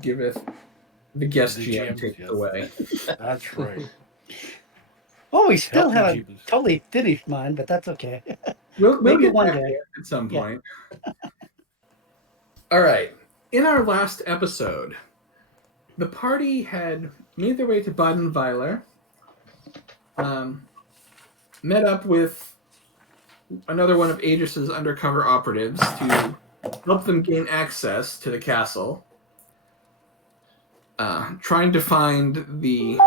giveth, the guest The GM GM, takes yes. away. That's right. Oh, we still Help me, haven't Jeebus. totally finished mine, but that's okay. We'll Maybe get one back day. to it at some Yeah. point. All right. In our last episode, the party had made their way to Badenweiler, met up with another one of Aegis's undercover operatives to help them gain access to the castle, trying to find the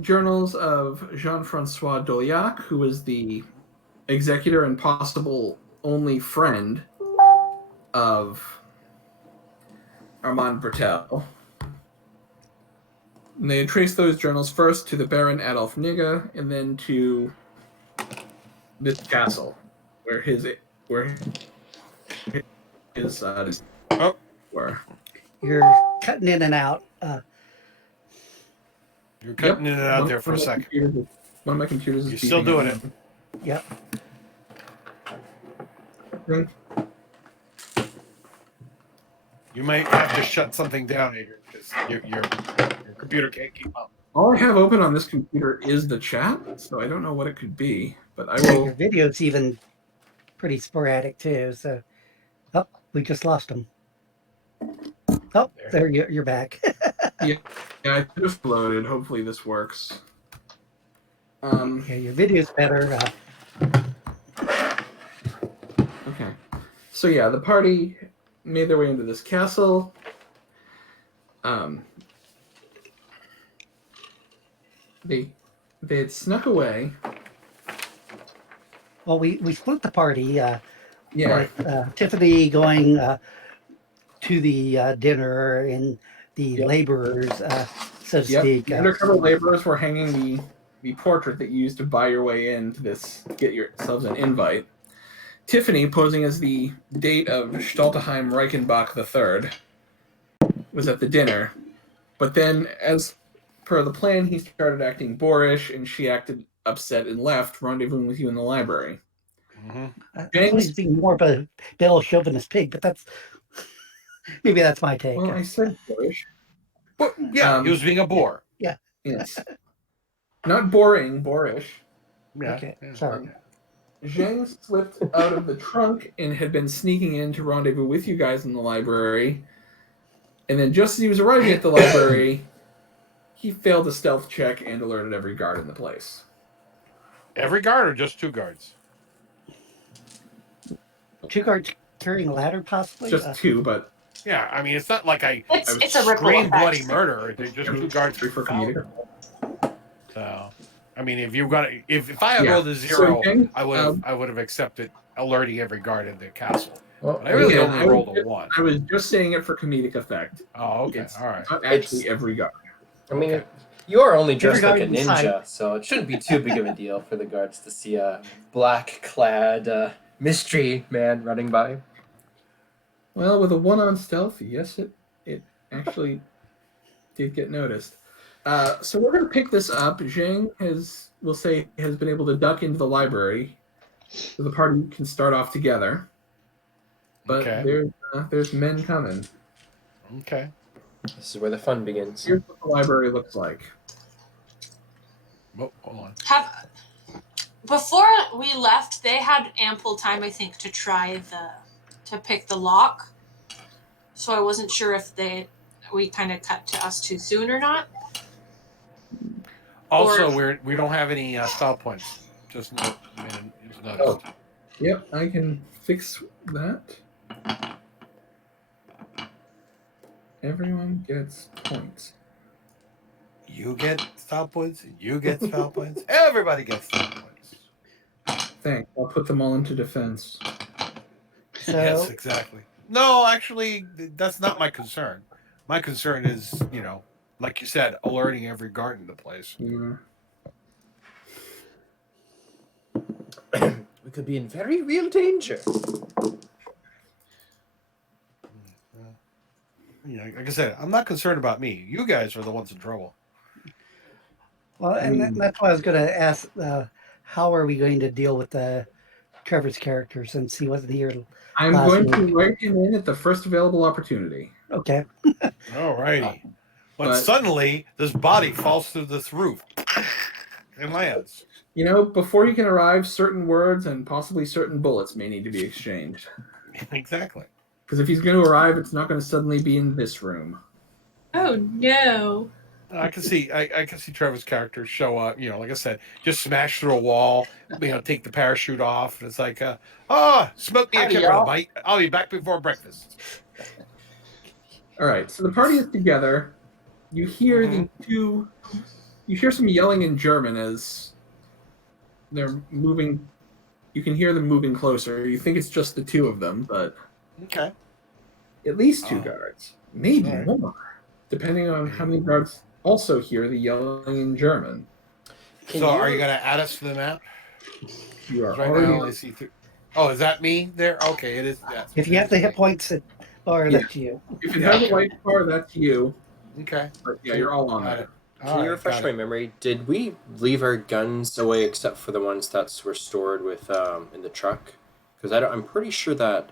journals of Jean-Francois Doliac, who was the executor and possible only friend of Armand Bertel. And they had traced those journals first to the Baron Adolf Nigga, and then to this castle, where his were. You're cutting in and out. You're cutting in and out there for a second. One of my computers is You're still doing it. Yep. You might have to shut something down, Adrian, because your computer can't keep up. All I have open on this computer is the chat, so I don't know what it could be, but I will. Your video's even pretty sporadic too. So, oh, we just lost them. Oh, there you're back. yeah, I just loaded. Hopefully this works. Yeah, your video's better. Okay, so yeah, the party made their way into this castle. They had snuck away. Well, we split the party. Yeah. With, Tiffany going to the dinner and the laborers, so to speak. The undercover laborers were hanging the portrait that you used to buy your way in to this, to get yourselves an invite. Tiffany, posing as the date of Stolteheim Reichenbach III, was at the dinner. But then, as per the plan, he started acting boorish, and she acted upset and left, rendezvousing with you in the library. He's being more of a Bill chauvinist pig, but that's maybe that's my take. Well, I said boorish. But yeah, he was being a bore. Yeah. Yes. Not boring, boorish. Yeah. Okay. Sorry. Zheng slipped out of the trunk and had been sneaking in to rendezvous with you guys in the library. And then just as he was arriving at the library, he failed a stealth check and alerted every guard in the place. Every guard or just 2 guards? 2 guards carrying a ladder, possibly? Just 2, but... Yeah, I mean, it's not like it's a ripple scream effect. bloody murder. They're just 2 guards for comedic. So, I mean, if I had rolled a 0, so, I would have accepted alerting every guard in the castle. Well, but I really only rolled a 1. I was just saying it for comedic effect. Oh, okay, all right. Not actually every guard. I mean, you are only dressed like a Every ninja, guard so it shouldn't be too big of a deal for the guards to see a black-clad mystery man running by. Well, with a 1 on stealth, yes, it actually did get noticed. So we're going to pick this up. Zheng has been able to duck into the library, so the party can start off together. But there's men coming. Okay. This is where the fun begins. Here's what the library looks like. Oh, hold on. Before we left, they had ample time, I think, to try to pick the lock. So I wasn't sure if we kind of cut to us too soon or not. Also, we don't have any style points. Just noticed. Oh. Yep, I can fix that. Everyone gets points. You get style points. You get style points. Everybody gets style points. Thanks. I'll put them all into defense. So, yes, exactly. No, actually, that's not my concern. My concern is, like you said, alerting every guard in the place. Yeah. We could be in very real danger. Like I said, I'm not concerned about me. You guys are the ones in trouble. well, and that's why I was going to ask, how are we going to deal with the Trevor's character since he wasn't here. I'm Last going week. to write him in at the first available opportunity. Okay. All righty. When But- suddenly this body falls through this roof and lands. You know, before he can arrive, certain words and possibly certain bullets may need to be exchanged. Exactly. Because if he's going to arrive, it's not going to suddenly be in this room. Oh no. I can see Trevor's character show up, like I said, just smash through a wall, take the parachute off, and it's like, smoke me a Howdy, chip on a y'all. bite. I'll be back before breakfast. All right, so the party is together. You hear the two. You hear some yelling in German as they're moving. You can hear them moving closer. You think it's just the two of them, but Okay. at least two guards, maybe All right. more, depending on how many guards also hear the yelling in German. So are you going to add us to the map? You are 'Cause right already. now I see through. Oh, is that me there? Okay, it is. Yes. If you have the hit points at bar, Yeah. that's you. If it has a white bar, that's you. Okay. But yeah, you're all on Got there. it. Can All you right, refresh got my it. memory? Did we leave our guns away except for the ones that were stored with in the truck? Because I'm pretty sure that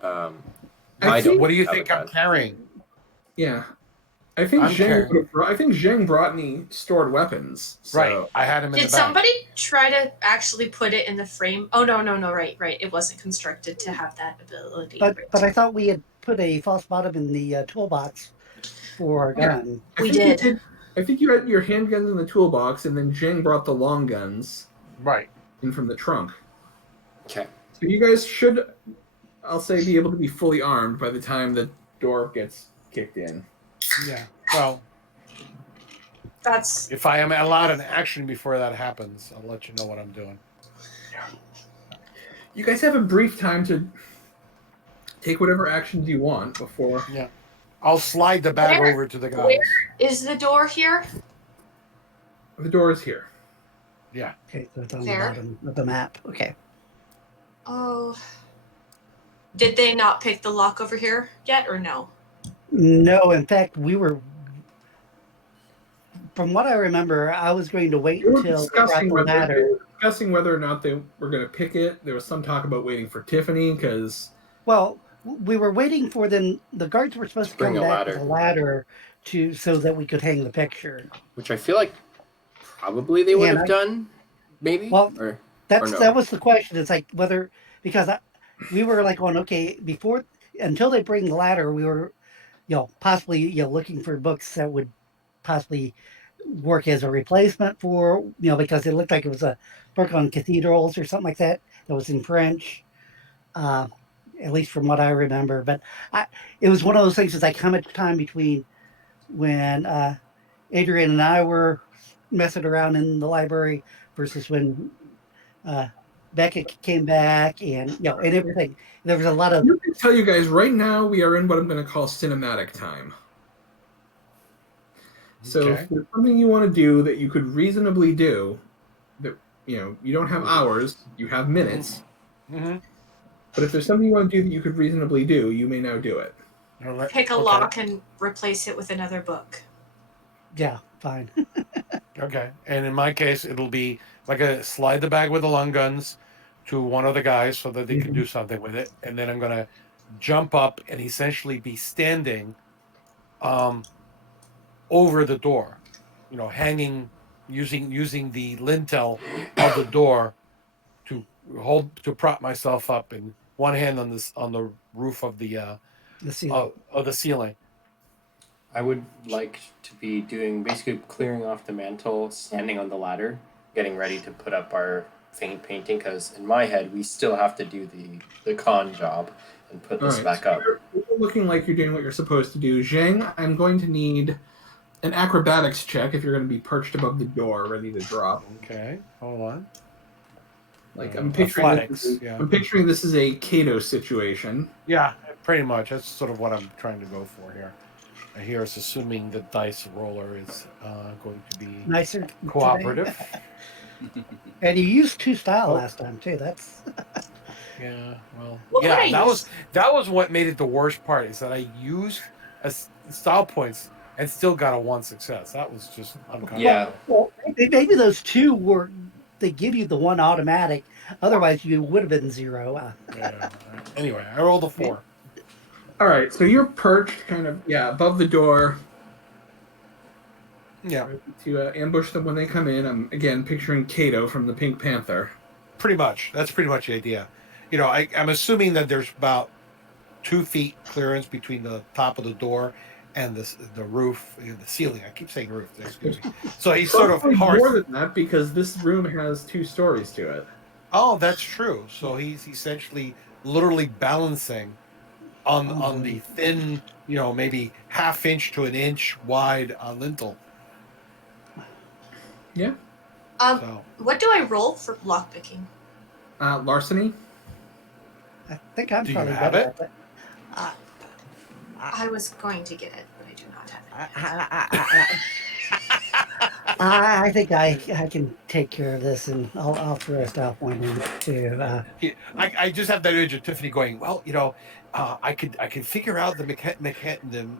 I think- What do you have think a I'm gun. carrying? Yeah, I think I'm carrying- I think Zheng brought any stored weapons. So. Right. I had him in Did the back. somebody try to actually put it in the frame? Oh no, right. It wasn't constructed to have that ability. But right. but I thought we had put a false bottom in the toolbox for our Yeah. gun. I We think you did. I think you had your handguns in the toolbox, and then Zheng brought the long guns Right. in from the trunk. Okay. So you guys should, I'll say, be able to be fully armed by the time the door gets kicked in. Yeah. Well, That's if I am allowed an action before that happens, I'll let you know what I'm doing. You guys have a brief time to take whatever actions you want before. I'll slide the bag Where- over to the guys. where- is the door here? The door is here. Okay, so it's on There. the bottom of the map. Okay. Oh. Did they not pick the lock over here yet, or no? No, in fact, we were. From what I remember, I was going to wait They were until they brought discussing the whether, ladder. or not they were going to pick it. There was some talk about waiting for Tiffany because Well, we were waiting for them. The guards were supposed to Bring come a back with ladder. a ladder so that we could hang the picture. Which I feel like probably they would Yeah, have done, maybe. Well, or That's no? that was the question. It's like whether because we were like going okay before until they bring the ladder, we were possibly looking for books that would possibly work as a replacement for because it looked like it was a book on cathedrals or something like that was in French. At least from what I remember, but it was one of those things. It's like how much time between when Adrian and I were messing around in the library versus when Becca came back and and everything. There was a lot of I can tell you guys right now we are in what I'm going to call cinematic time. So Okay. if there's something you want to do that you could reasonably do, that you don't have hours, you have minutes. Mm-hmm. But if there's something you want to do that you could reasonably do, you may now do it. Pick a lock and replace it with another book. fine. Okay. And in my case, it'll be like a slide the bag with the long guns to one of the guys so that they can do something with it. And then I'm going to jump up and essentially be standing over the door, hanging, using the lintel of the door to prop myself up, and one hand on the roof of the ceiling. I would like to be doing basically clearing off the mantle, standing on the ladder, getting ready to put up our faint painting. Because in my head, we still have to do the con job and put this Alright, back up. You're looking like you're doing what you're supposed to do. Zheng, I'm going to need an acrobatics check if you're going to be perched above the door, ready to drop. Okay. Hold on. I'm picturing Athletics, yeah. I'm picturing this is a Kato situation. Yeah, pretty much. That's sort of what I'm trying to go for here. Here it's assuming the dice roller is going to be Nicer today. cooperative. And you used 2 style last time too. That's Yeah, well, What would I that was what made it the worst part, is that I used style points and still got a 1 success. That was just uncomfortable. Yeah. well, maybe those 2 they give you the 1 automatic, Otherwise, you would have been 0. Yeah. Anyway, I rolled a 4. All right, so you're perched kind of above the door Yeah, ready to ambush them when they come in. I'm again picturing Kato from the Pink Panther. pretty much. That's pretty much the idea. You know, I'm assuming that there's about 2 feet clearance between the top of the door and the roof, the ceiling. I keep saying roof. Excuse me. So he's sort of Probably hard. more than that because this room has 2 stories to it. Oh, that's true. So he's essentially literally balancing on the thin, maybe half-inch to an inch wide lintel. Yeah. So What do I roll for lockpicking? Larceny. I think I'm Do you probably have better it? at that. I was going to get it, but I do not have it. I think I can take care of this, and I'll throw a style point in too. I just have that image of Tiffany going, well, I could figure out the mechanism.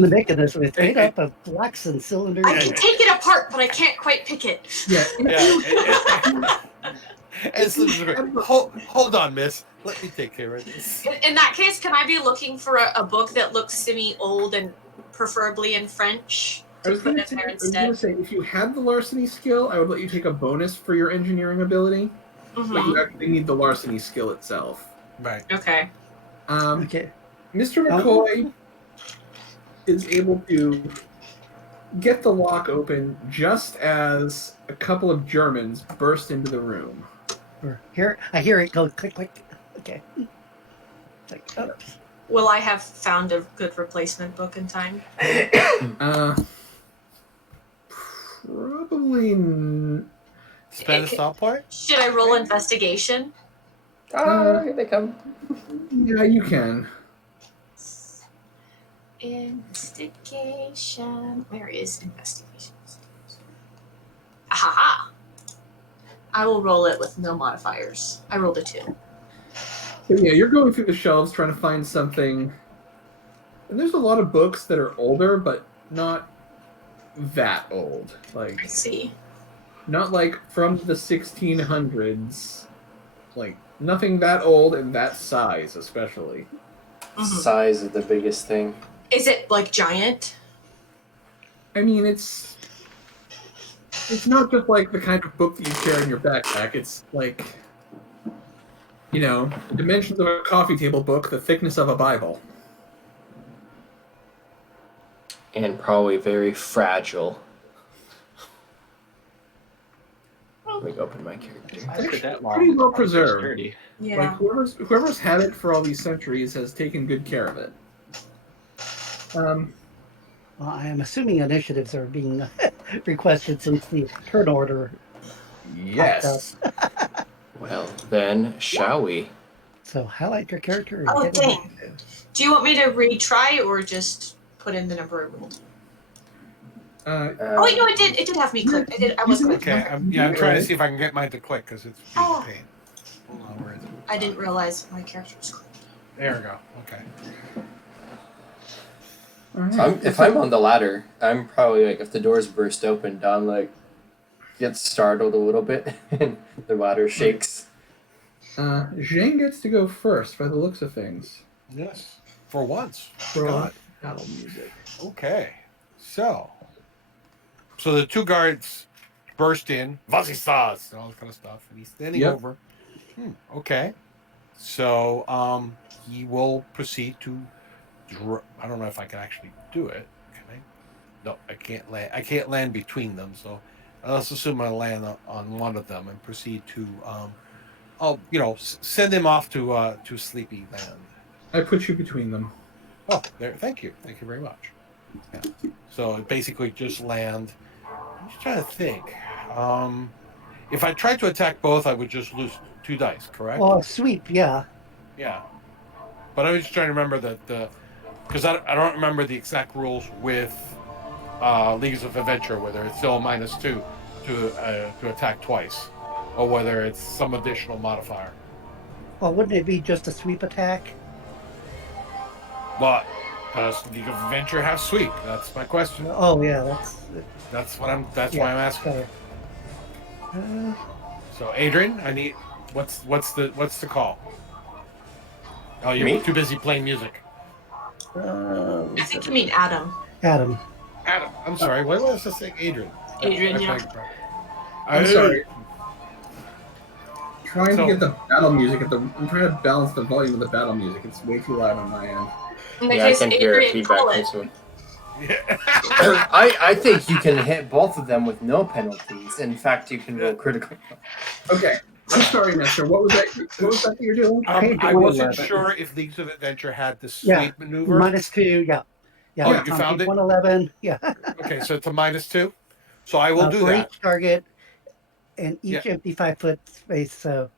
The mechanism is made up of blocks and cylinders. I can take it apart, but I can't quite pick it. Yeah. Hold on, miss. Let me take care of this. In that case, can I be looking for a book that looks semi-old and preferably in French I to was put going in there to instead? say, if you had the larceny skill, I would let you take a bonus for your engineering ability, but you actually need the larceny skill itself. Right. Okay. Okay. Mr. McCoy is able to get the lock open just as a couple of Germans burst into the room. I hear it go click click. Okay. It's like, oops. Will I have found a good replacement book in time? Probably. Spend a stop point? Should I roll investigation? Here they come. Yeah, you can. Investigation. Where is investigation? Aha! I will roll it with no modifiers. I rolled a 2. So yeah, you're going through the shelves trying to find something. And there's a lot of books that are older, but not that old. I see. Not like from the 1600s. Like, nothing that old and that size, especially. Size is the biggest thing. Is it like giant? I mean, it's not just like the kind of book that you carry in your backpack. It's like, the dimensions of a coffee table book, the thickness of a Bible. And probably very fragile. Let me open my character. After that long, Pretty well probably preserved. sturdy. Yeah. Like, whoever's had it for all these centuries has taken good care of it. Well, I am assuming initiatives are being requested since the turn order. Yes. Well, then, shall we? So highlight your character. And Oh, hit dang. initiative. Do you want me to retry or just put in the number I rolled? Oh wait, no, it did have me click. I was clicked. Okay, I'm trying to see if I can get mine to click because it's being a pain. Hold on, where is it? I didn't realize my character was clicked. There we go. Okay. Alright. If I'm on the ladder, I'm probably like, if the doors burst open, Don gets startled a little bit and the ladder shakes. Zheng gets to go first by the looks of things. Yes. For once. For God. battle music. Okay. So the 2 guards burst in, Vasistas, and all that kind of stuff, and he's standing Yep. over. Okay. So he will proceed to. I don't know if I can actually do it. Can I? No, I can't land. I can't land between them. So let's assume I land on one of them and proceed to. Send him off to Sleepy Land. I put you between them. Oh, there. Thank you very much. Yeah. So basically, just land. I'm just trying to think. If I tried to attack both, I would just lose 2 dice. Correct? Well, sweep, yeah. Yeah. But I was just trying to remember that because I don't remember the exact rules with Leagues of Adventure, whether it's still -2 to attack twice, or whether it's some additional modifier. Well, wouldn't it be just a sweep attack? But does League of Adventure have sweep? That's my question. Oh, yeah, That's why I'm asking. sorry. So Adrian, I need what's the call? Oh, you're Me? too busy playing music. I think you mean Adam. Adam. Adam, I'm sorry. What was this thing? Adrian. Adrian, yeah. I'm sorry. Trying So- to get the battle music I'm trying to balance the volume of the battle music. It's way too loud on my end. In that Yeah, I case, can hear it Adrian, call feedback it. from Yeah. I think you can hit both of them with no penalties. In fact, you can roll critical. Okay. I'm sorry, Nestor. What was that you're doing? I Page wasn't 111. sure if Leagues of Adventure had the sweep Yeah, maneuver. -2. Yeah. Yeah. Oh, it's you on found page it? 111. Yeah. Okay, so it's a -2. So I will do for that. each target and each Yeah. empty 5-foot space. So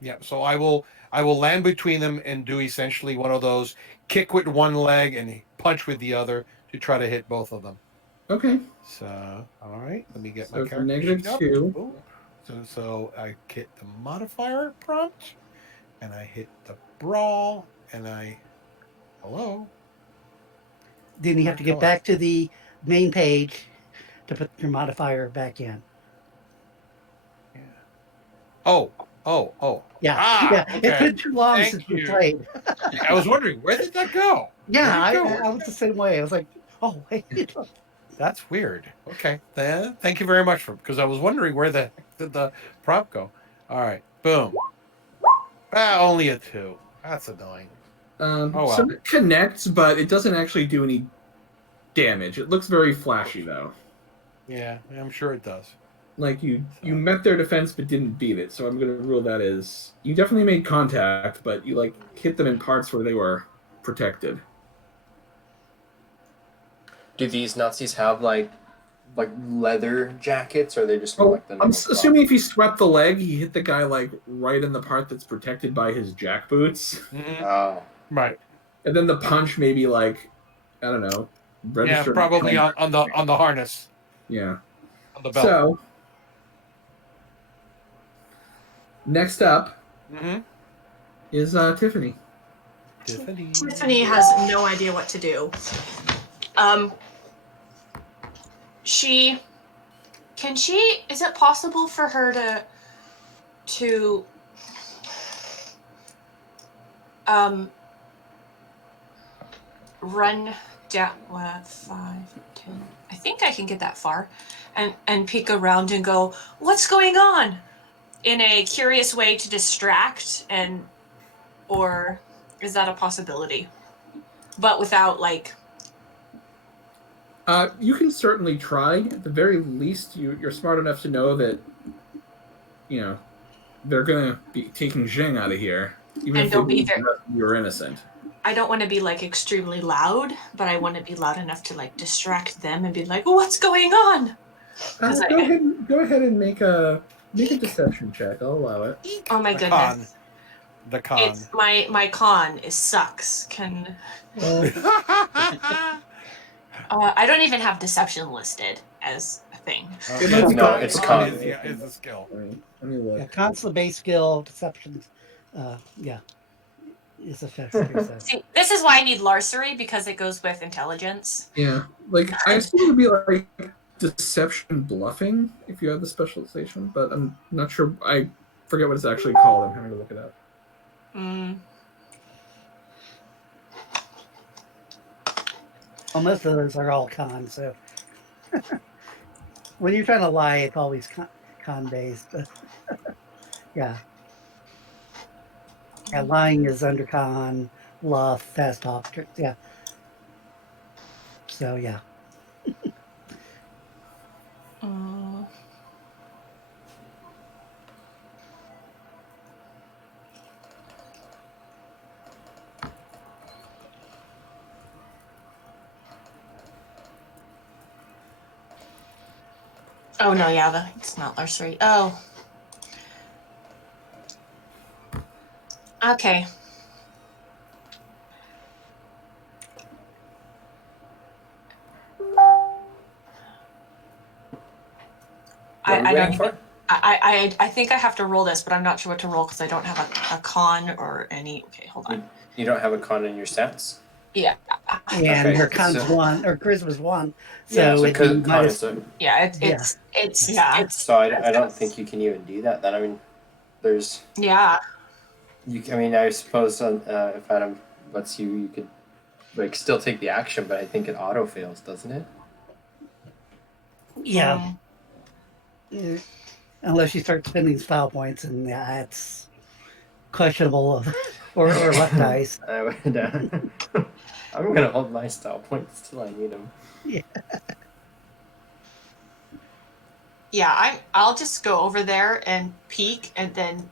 Yeah, so I will land between them and do essentially one of those kick with one leg and punch with the other to try to hit both of them. Okay. So all right, let me get So my for character sheet up. -2. Boom. So I hit the modifier prompt, and I hit the brawl, and hello. then you have to get Color. back to the main page to put your modifier back in. Yeah. Oh. Yeah. Ah, It's okay. been too long Thank since you. we played. I was wondering where did that go? Yeah, Where'd it go? I was the same way. I was like, oh, wait. That's weird. Okay, then thank you very much because I was wondering where the heck did the prop go. All right, boom. Only a 2. That's annoying. Oh, well. So it connects, but it doesn't actually do any damage. It looks very flashy, though. Yeah, I'm sure it does. Like you met their defense but didn't beat it. So I'm going to rule that as you definitely made contact, but you like hit them in parts where they were protected. Do these Nazis have like leather jackets, or are they just more like the I'm normal cloth? assuming if he swept the leg, he hit the guy like right in the part that's protected by his jackboots, Oh, Right. and then the punch maybe like I don't know, Yeah, registered. probably on the harness, Yeah. on the belt. So next up is Tiffany. Tiffany has no idea what to do. Is it possible for her to run down 5, 10. I think I can get that far and peek around and go, what's going on? In a curious way to distract or is that a possibility? But without like You can certainly try. At the very least, you're smart enough to know that, they're going to be taking Zheng out of here, even And if don't be there. you're innocent. I don't want to be like extremely loud, but I want to be loud enough to like distract them and be like, what's going on? Go ahead and make a deception check. I'll allow it. Oh my goodness. The con. It's my con is sucks. I don't even have deception listed as a thing. No, it's con. Is a skill. Let me look. Yeah, con's the base skill, deception. Is a factor. So. See, this is why I need Larcery because it goes with intelligence. Yeah, like I assume it would be like deception bluffing if you have the specialization, but I'm not sure. I forget what it's actually called. I'm having to look it up. Well, most of those are all con, so when you're trying to lie, it's always con based. But yeah. Yeah, lying is under con, bluff, fast talk, yeah. So yeah. Oh no, yeah, it's not Larcery. Oh. Okay. I think I have to roll this, but I'm not sure what to roll because I don't have a con or any. Okay, hold on. You don't have a con in your stats? Yeah. and Okay, her con's so- 1 or charisma's 1. Yeah, So so it'd be con minus. is a- Yeah, Yeah. it's so I don't think you can even do that. Then I mean, there's yeah. I mean, I suppose if Adam lets you, you could like still take the action, but I think it auto fails, doesn't it? Yeah. Unless you start spending style points, and yeah, it's questionable of, or luck dice. I would. I'm gonna hold my style points till I need them. Yeah, I'll just go over there and peek and then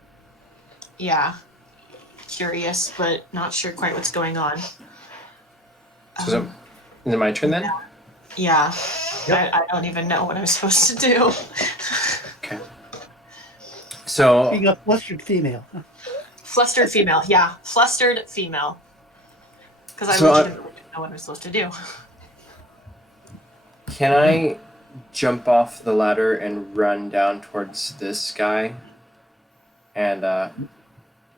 curious but not sure quite what's going on. So is it my turn then? Yeah. Yep. I don't even know what I'm supposed to do. Okay. So Being a flustered female. Flustered female, yeah. Flustered female. Because I So really didn't know what I'm supposed to do. can I jump off the ladder and run down towards this guy and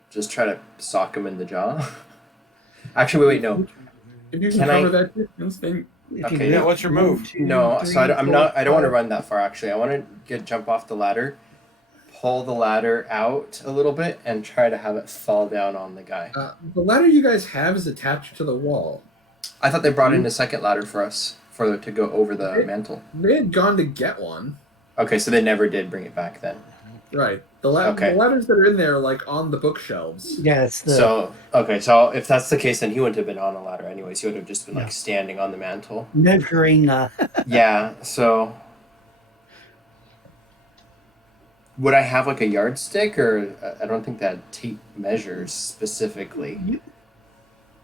just try to sock him in the jaw? Actually, wait, no. If you can Can cover I- that distance, then If Okay, you yeah, do what's your 1, move? 2, No, 3, so I'm not. 4, I don't want to 5. run that far. Actually, I want to jump off the ladder, pull the ladder out a little bit, and try to have it fall down on the guy. the ladder you guys have is attached to the wall. I thought they brought in a second ladder for us to go over the mantle. They had gone to get one. Okay, so they never did bring it back then. Right. Okay. The ladders that are in there are like on the bookshelves. Yes. So if that's the case, then he wouldn't have been on a ladder anyways. He would have just been like standing on the mantle. Measuring. Yeah. So would I have like a yardstick, or I don't think that tape measures specifically.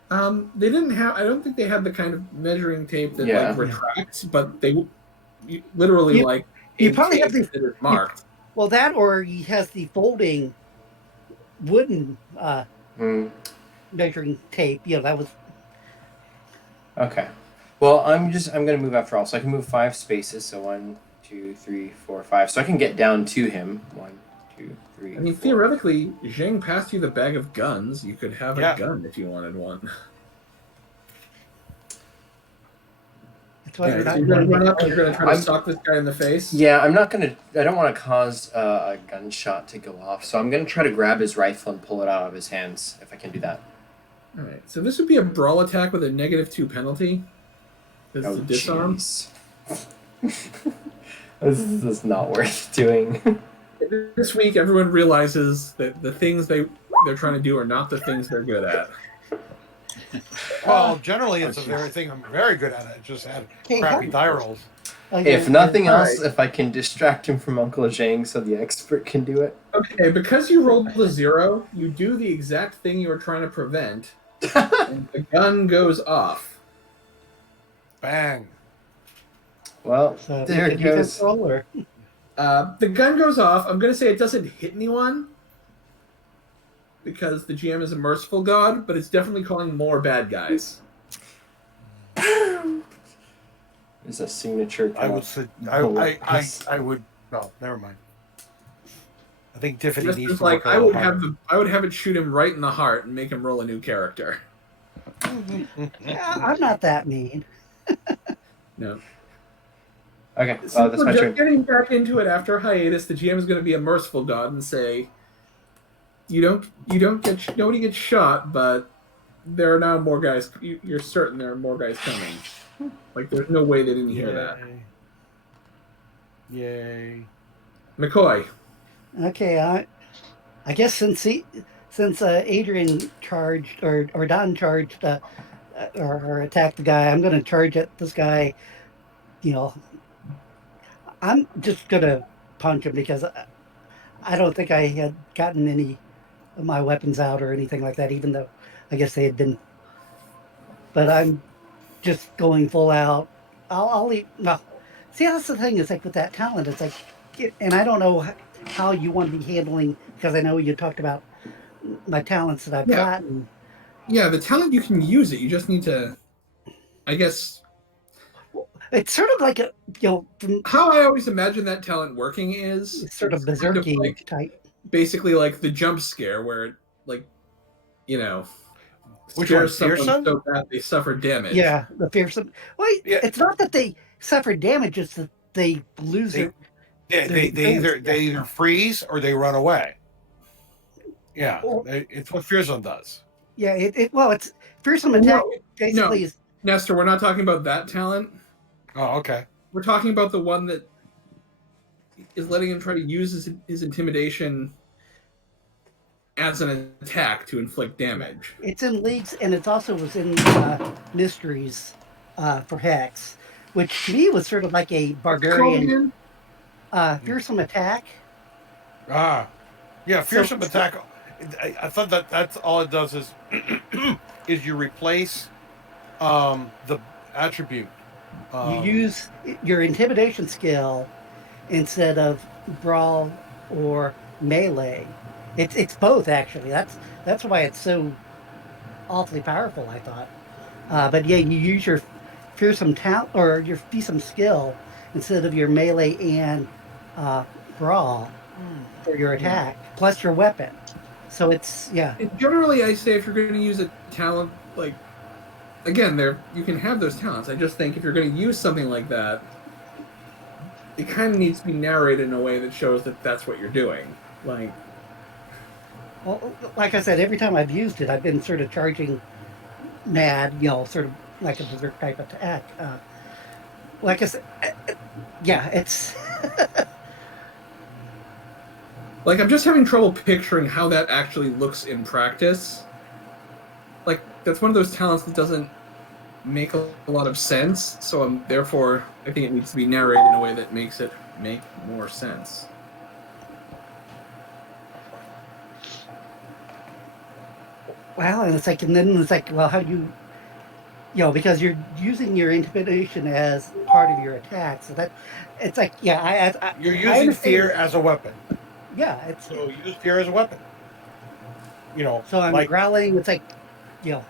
They didn't have. I don't think they had the kind of measuring tape that Yeah. like retracts, but they literally You- like you in probably have tape the- that is marked. Well, that or he has the folding wooden Hmm. measuring tape. That was. Okay. Well, I'm gonna move after all, so I can move 5 spaces. So 1, 2, 3, 4, 5. So I can get down to him. 1, 2, 3. I mean, 4. theoretically, Zheng passed you the bag of guns. You could have Yeah. a gun if you wanted one. It's whether or So not you're you gonna want run up and you're gonna try to I'm- sock this guy in the face. Yeah, I'm not gonna. I don't want to cause a gunshot to go off, so I'm gonna try to grab his rifle and pull it out of his hands if I can do that. All right. So this would be a brawl attack with a -2 penalty. This is a disarm. jeez. This is not worth doing. This week, everyone realizes that the things they're trying to do are not the things they're good at. Well, generally it's a very thing I'm very good at. I just had Hey, crappy die rolls. If nothing All else, right. if I can distract him from Uncle Zheng so the expert can do it. Okay, because you rolled a 0, you do the exact thing you were trying to prevent, and the gun goes off. Bang. Well, So there it goes. Roller. The gun goes off. I'm going to say it doesn't hit anyone because the GM is a merciful god, but it's definitely calling more bad guys. It's a signature. I would say I would no, never mind. I think Tiffany Just needs as to like work a I little would have it shoot him right in the heart and make him roll a new character. Yeah, I'm not that mean. No. Okay, So that's my just turn. getting back into it after a hiatus, the GM is going to be a merciful god and say, nobody gets shot, but there are now more guys. You're certain there are more guys coming. Like there's no way they didn't hear that. Yay. McCoy. Okay, I guess since Adrian charged or Don charged or attacked the guy, I'm going to charge at this guy. I'm just going to punch him because I don't think I had gotten any of my weapons out or anything like that, even though I guess they had been. But I'm just going full out. I'll eat. Well, see, that's the thing is like with that talent, it's like, and I don't know how you want to be handling, because I know you talked about my talents that I've gotten. Yeah, the talent you can use it. You just need to, I guess. It's sort of like from How I always imagine that talent working is it's sort of it's kind berserky like, type. basically like the jump scare where it, like, Which scare one, someone fearsome? so bad they suffer damage. Yeah, the fearsome. Well, Yeah. it's not that they suffer damage; it's that they lose They- their. They either freeze or they run away. Yeah, Or- it's what fearsome does. Yeah, it's fearsome attack. No, Basically, is Nestor, we're not talking about that talent. Oh, okay. We're talking about the one that is letting him try to use his intimidation as an attack to inflict damage. it's in leagues, and it also was in mysteries for Hex, which to me was sort of like a barbarian fearsome attack. Ah, yeah, fearsome So- attack. I thought that's all it does is is you replace the attribute. You use your intimidation skill instead of brawl or melee. It's both actually. That's why it's so awfully powerful. I thought, but yeah, you use your fearsome talent or your fearsome skill instead of your melee and brawl for your attack plus your weapon. So it's And generally, I say if you're going to use a talent, like, again, you can have those talents. I just think if you're going to use something like that, it kind of needs to be narrated in a way that shows that that's what you're doing. Like, well, like I said, every time I've used it, I've been sort of charging mad, sort of like a berserk type attack. Like I said, yeah, it's. like I'm just having trouble picturing how that actually looks in practice. Like, that's one of those talents that doesn't make a lot of sense. So therefore, I think it needs to be narrated in a way that makes it make more sense. Well, and then it's like, well, how do because you're using your intimidation as part of your attack, so that it's like, yeah, You're I using understand. fear as a weapon. Yeah, it's So use fear as a weapon. so I'm like growling. It's like, sure,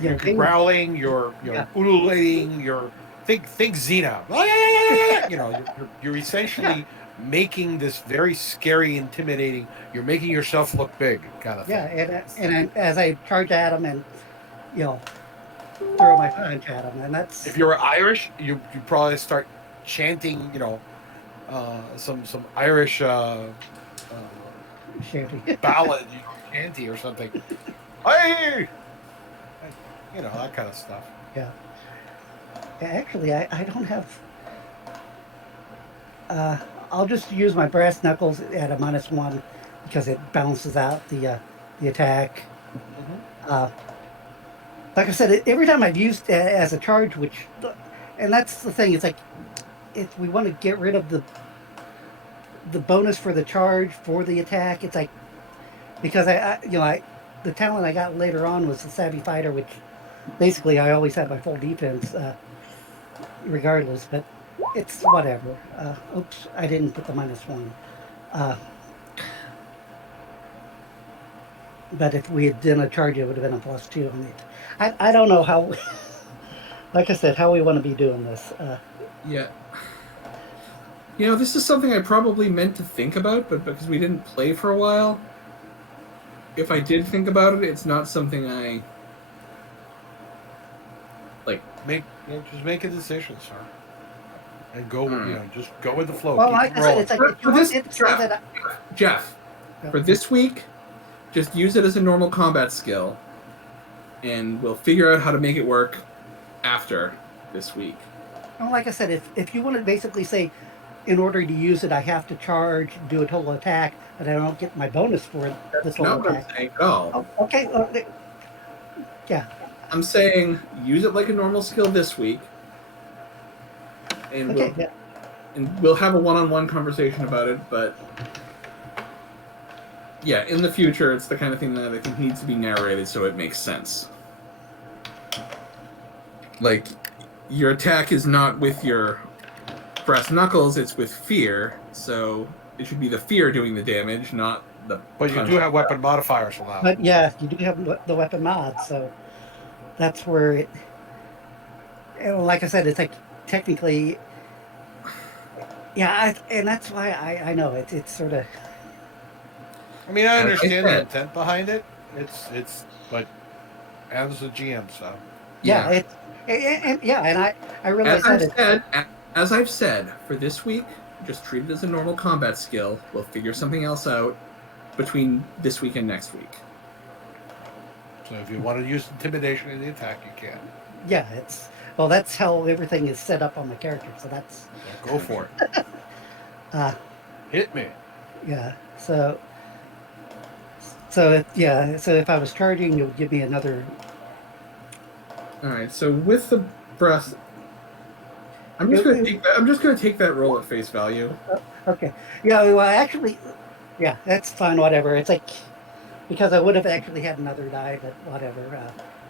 Yeah, you're growling, you're ululating, you're think Xena. You're essentially making this very scary, intimidating. You're making yourself look big, kind of thing. and as I charge at him and throw my punch at him, and that's If you're Irish, you probably start chanting, some Irish shanty. ballad, chanty or something. Hey, that kind of stuff. Yeah. Actually, I don't have. I'll just use my brass knuckles at a -1 because it balances out the attack. Like I said, every time I've used as a charge, and that's the thing. It's like if we want to get rid of the bonus for the charge for the attack, it's like because the talent I got later on was the savvy fighter, which basically I always had my full defense regardless, but it's whatever. Oops, I didn't put the -1. But if we had done a charge, it would have been a +2 on it. I don't know how, like I said, how we want to be doing this. Yeah. This is something I probably meant to think about, but because we didn't play for a while, if I did think about it, it's not something I like. Just make a decision, sir, and go. Just go with the flow. Well, Keep like it I said, rolling. it's like For if you this want it so draft, that Jeff, Yeah. for this week, just use it as a normal combat skill, and we'll figure out how to make it work after this week. like I said, if you want to basically say, in order to use it, I have to charge, do a total attack, but I don't get my bonus for the That's total not what I'm attack. saying. No. Oh, okay. Yeah. I'm saying use it like a normal skill this week, and Okay. we'll have a one-on-one conversation about it. But yeah, in the future, it's the kind of thing that I think needs to be narrated so it makes sense. Like, your attack is not with your brass knuckles; it's with fear. So it should be the fear doing the damage, not the. But you punch. do have weapon modifiers allowed. But yeah, you do have the weapon mod, so that's where it. Like I said, it's like technically. Yeah, and that's why I know it's sort of. I mean, I And understand the said- intent behind it. but Adam's the GM, so Yeah, it's and I realize As that I've said, as I've said, for this week, just treat it as a normal combat skill. We'll figure something else out between this week and next week. so if you want to use intimidation in the attack, you can. yeah, it's well, that's how everything is set up on my character. So that's So go for it. Hit me. yeah. So if I was charging, it would give me another. All right. So with the breath, I'm just gonna take that roll at face value. Okay. Yeah. Well, actually, yeah, that's fine. Whatever. It's like because I would have actually had another die, but whatever.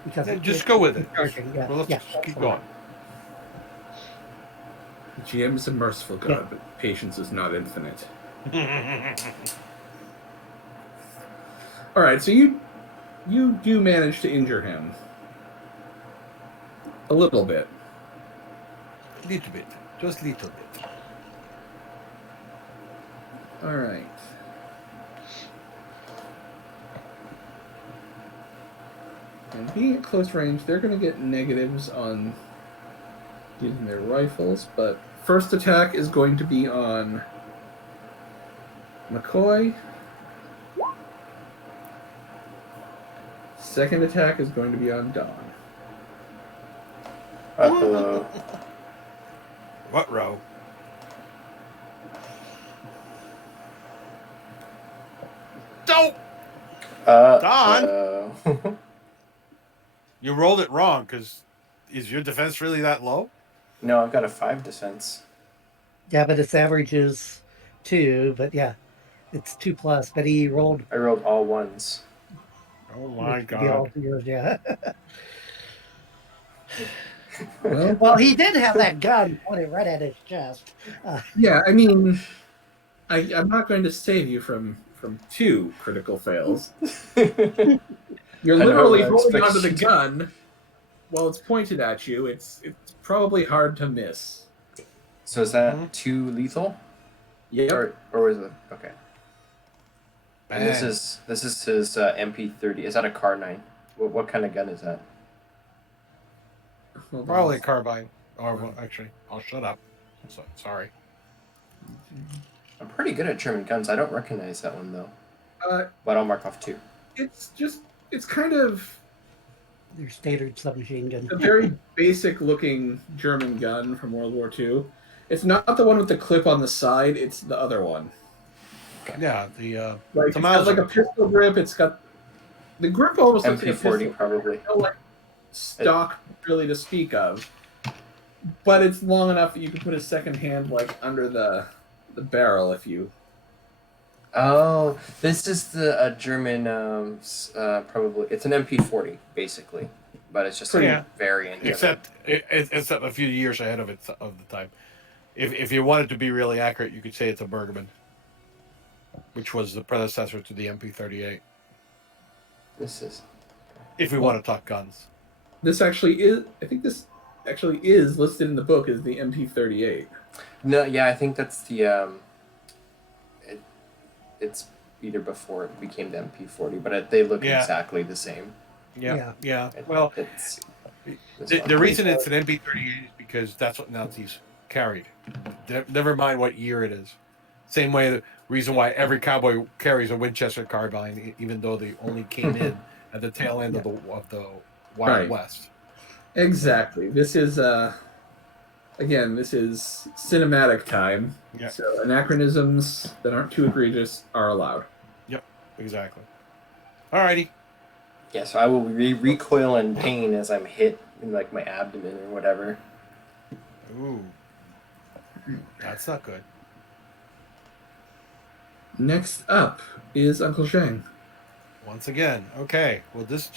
Because Yeah, just go with it. Charging. Yeah. Well, let's yeah. just keep going. The GM is a merciful god, but patience is not infinite. All right. So you do manage to injure him a little bit. Little bit, just little bit. All right. And being at close range, they're going to get negatives on using their rifles, but first attack is going to be on McCoy. Second attack is going to be on Don. What row? Don't. Don. You rolled it wrong because is your defense really that low? No, I've got a 5 defense. Yeah, but its average is 2. But yeah, it's 2+. But he rolled. I rolled all ones. Oh my which could be all god! zeros, yeah. Well, Well, he did have that gun pointed right at his chest. yeah, I mean, I'm not going to save you from 2 critical fails. You're I know, literally I holding expect onto the you to- gun while it's pointed at you. It's probably hard to miss. So is that 2 lethal? Yep. Or is it okay? And Bang. this is his MP30. Is that a car 9? What kind of gun is that? Hold on. Probably a carbine. Or well, actually, I'll shut up. So, sorry. I'm pretty good at German guns. I don't recognize that one though. But I'll mark off 2. It's kind of Their standard submachine gun. a very basic looking German gun from World War II. It's not the one with the clip on the side, it's the other one. Yeah, the Like, it's it's got like a pistol grip, it's got the grip almost looks like a MP40 pistol. probably. No, like stock really to speak of. But it's long enough that you can put a second hand like under the barrel if you. Oh, this is the German probably it's an MP40 basically, but it's just Yeah. a variant. of it. except a few years ahead of the time. If you wanted to be really accurate, you could say it's a Bergman, which was the predecessor to the MP38. This is If we want to talk guns. This actually is. I think this actually is listed in the book as the MP38. no, yeah, I think that's the it's either before it became the MP40, but they look Yeah. exactly the same. Yeah. It- Well, it's the reason it's an MP38 is because that's what Nazis carried. Never mind what year it is. Same way the reason why every cowboy carries a Winchester carbine, even though they only came in at the tail end of the Wild Right. West. Exactly. This is again, this is cinematic time. Yeah. So anachronisms that aren't too egregious are allowed. Exactly. Alrighty. Yeah, so I will recoil in pain as I'm hit in like my abdomen or whatever. Ooh. That's not good. Next up is Uncle Zheng. Once again. Okay. Well, this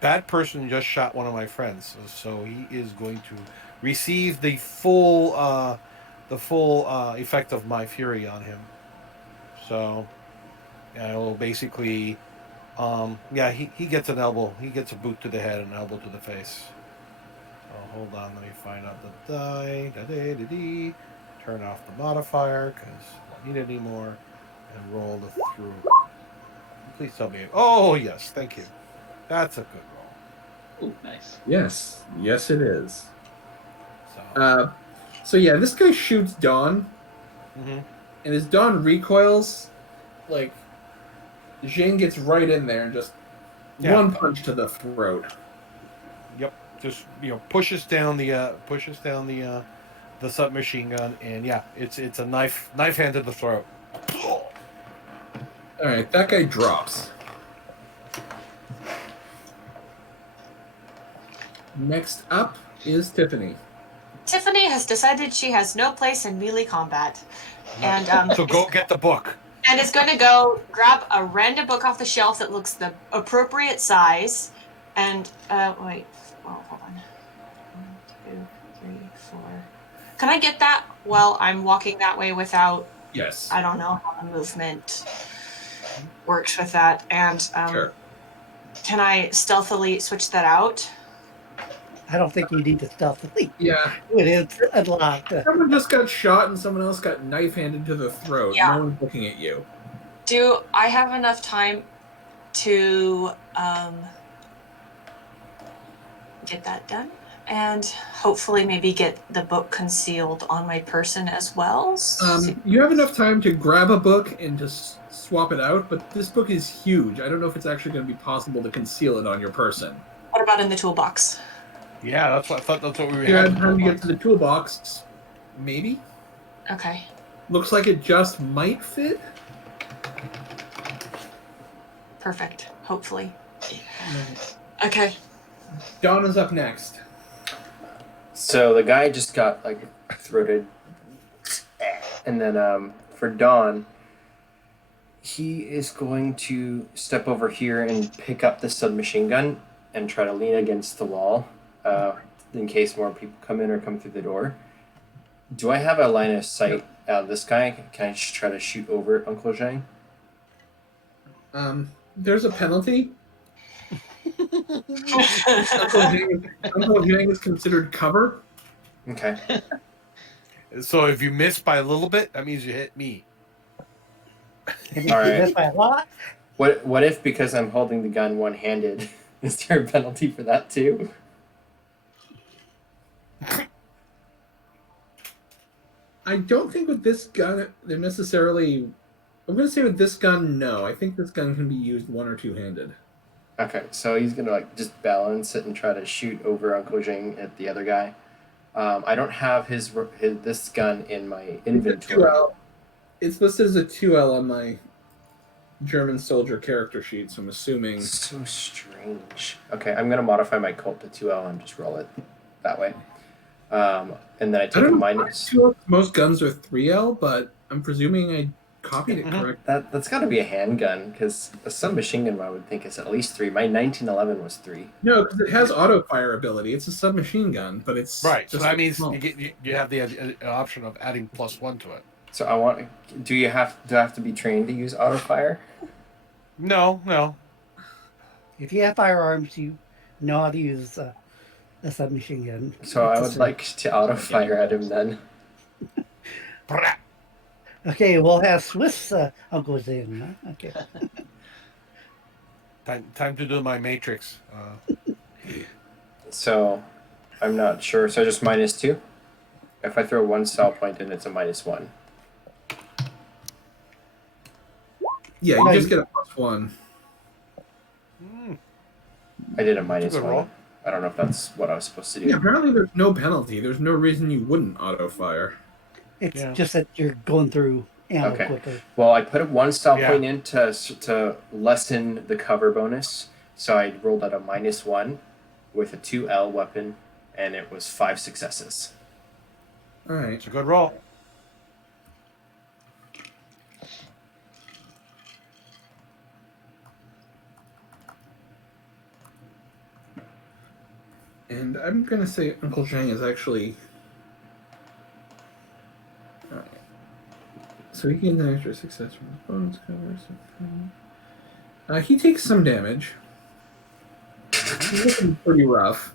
bad person just shot one of my friends, so he is going to receive the full effect of my fury on him. So, I will basically, he gets an elbow. He gets a boot to the head and an elbow to the face. Oh, hold on. Let me find out the die. Da-da-da-dee. Turn off the modifier because I don't need it anymore. And roll the through. Please tell me. Oh, yes. Thank you. That's a good roll. Ooh, nice. Yes. Yes, it is. So, So yeah, this guy shoots Dawn, mhm. and as Dawn recoils, like Zheng gets right in there and just Yeah. one punch to the throat. Yep. Just pushes down the submachine gun, and yeah, it's a knife hand to the throat. All right, that guy drops. Next up is Tiffany. Tiffany has decided she has no place in melee combat, and So go get the book. and is going to go grab a random book off the shelf that looks the appropriate size, and wait, oh, hold on, 1, 2, 3, 4. Can I get that while I'm walking that way without? Yes. I don't know how the movement works with that, and Sure. can I stealthily switch that out? I don't think you need to stealthily. Yeah. It is unlocked. Someone just got shot and someone else got knife handed to the throat. Yeah. No one's looking at you. Do I have enough time to get that done? And hopefully maybe get the book concealed on my person as well? You have enough time to grab a book and just swap it out, but this book is huge. I don't know if it's actually going to be possible to conceal it on your person. What about in the toolbox? Yeah, that's what I thought. That's what we You had. had time to get to the toolbox. Maybe? Okay. Looks like it just might fit. Perfect. Hopefully. Okay. Dawn is up next. So the guy just got like throated, and then for Dawn, he is going to step over here and pick up the submachine gun and try to lean against the wall, in case more people come in or come through the door. Do I have a line of sight out of this guy? Can I just try to shoot over Uncle Zheng? There's a penalty. Uncle Zheng is considered cover. Okay. So if you miss by a little bit, that means you hit me. If you All right. miss by a lot, What if because I'm holding the gun one-handed, is there a penalty for that too? I don't think with this gun they're necessarily. I'm going to say with this gun, no. I think this gun can be used one or two-handed. Okay, so he's gonna like just balance it and try to shoot over Uncle Zheng at the other guy. I don't have his this gun in my inventory. 2L. It's listed as a 2L on my German soldier character sheet, so I'm assuming. So strange. Okay, I'm gonna modify my Colt to 2L and just roll it that way. And then I I take a don't know. minus. 2L, most guns are 3L, but I'm presuming I copied it correct. That's got to be a handgun because a submachine gun I would think is at least 3. My 1911 was 3. No, because it has auto fire ability. It's a submachine gun, but it's Right. So just that means small. you have the option of adding +1 to it. So I want. Do I have to be trained to use auto fire? No. if you have firearms, you know how to use a submachine gun. So I would like to auto fire at him then. Brah. Okay, we'll have Swiss Uncle Zheng. Huh? Okay. Time to do my matrix. So I'm not sure. So just -2. If I throw one cell point in, it's a -1. Yeah, you Right. just get a +1. I did a That's a good roll. -1. I don't know if that's what I was supposed to do. Yeah, apparently there's no penalty. There's no reason you wouldn't auto fire. It's Yeah. just that you're going through ammo Okay. quicker. Well, I put a one cell Yeah. point in to lessen the cover bonus. So I rolled at a -1 with a 2L weapon, and it was 5 successes. All right. It's a good roll. And I'm going to say Uncle Zheng is actually... Alright. So he gains an extra success from his bonus cover. He takes some damage. He's looking pretty rough.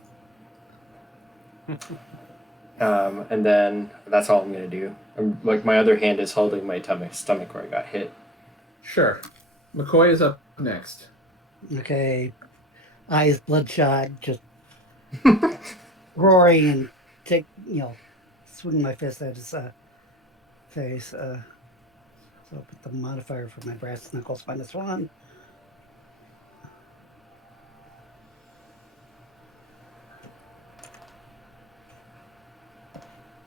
And then that's all I'm gonna do. Like my other hand is holding my stomach where I got hit. Sure. McCoy is up next? Okay, eyes bloodshot, just roaring and swing my fist at his face. So I'll put the modifier for my brass knuckles -1.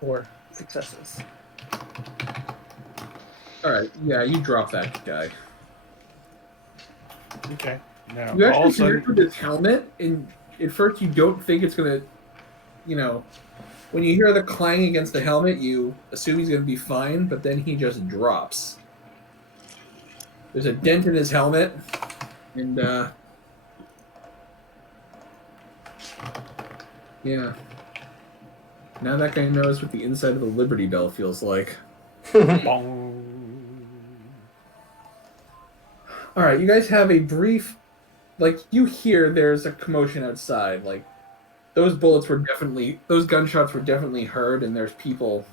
4 successes. All right. Yeah, you drop that guy. Okay. Now, You actually also, connect with his helmet, and at first you don't think it's gonna, when you hear the clang against the helmet, you assume he's gonna be fine, but then he just drops. There's a dent in his helmet, and yeah. Now that guy knows what the inside of the Liberty Bell feels like. bong. All right, you guys have a brief, you hear there's a commotion outside. Like, those gunshots were definitely heard, and there's people.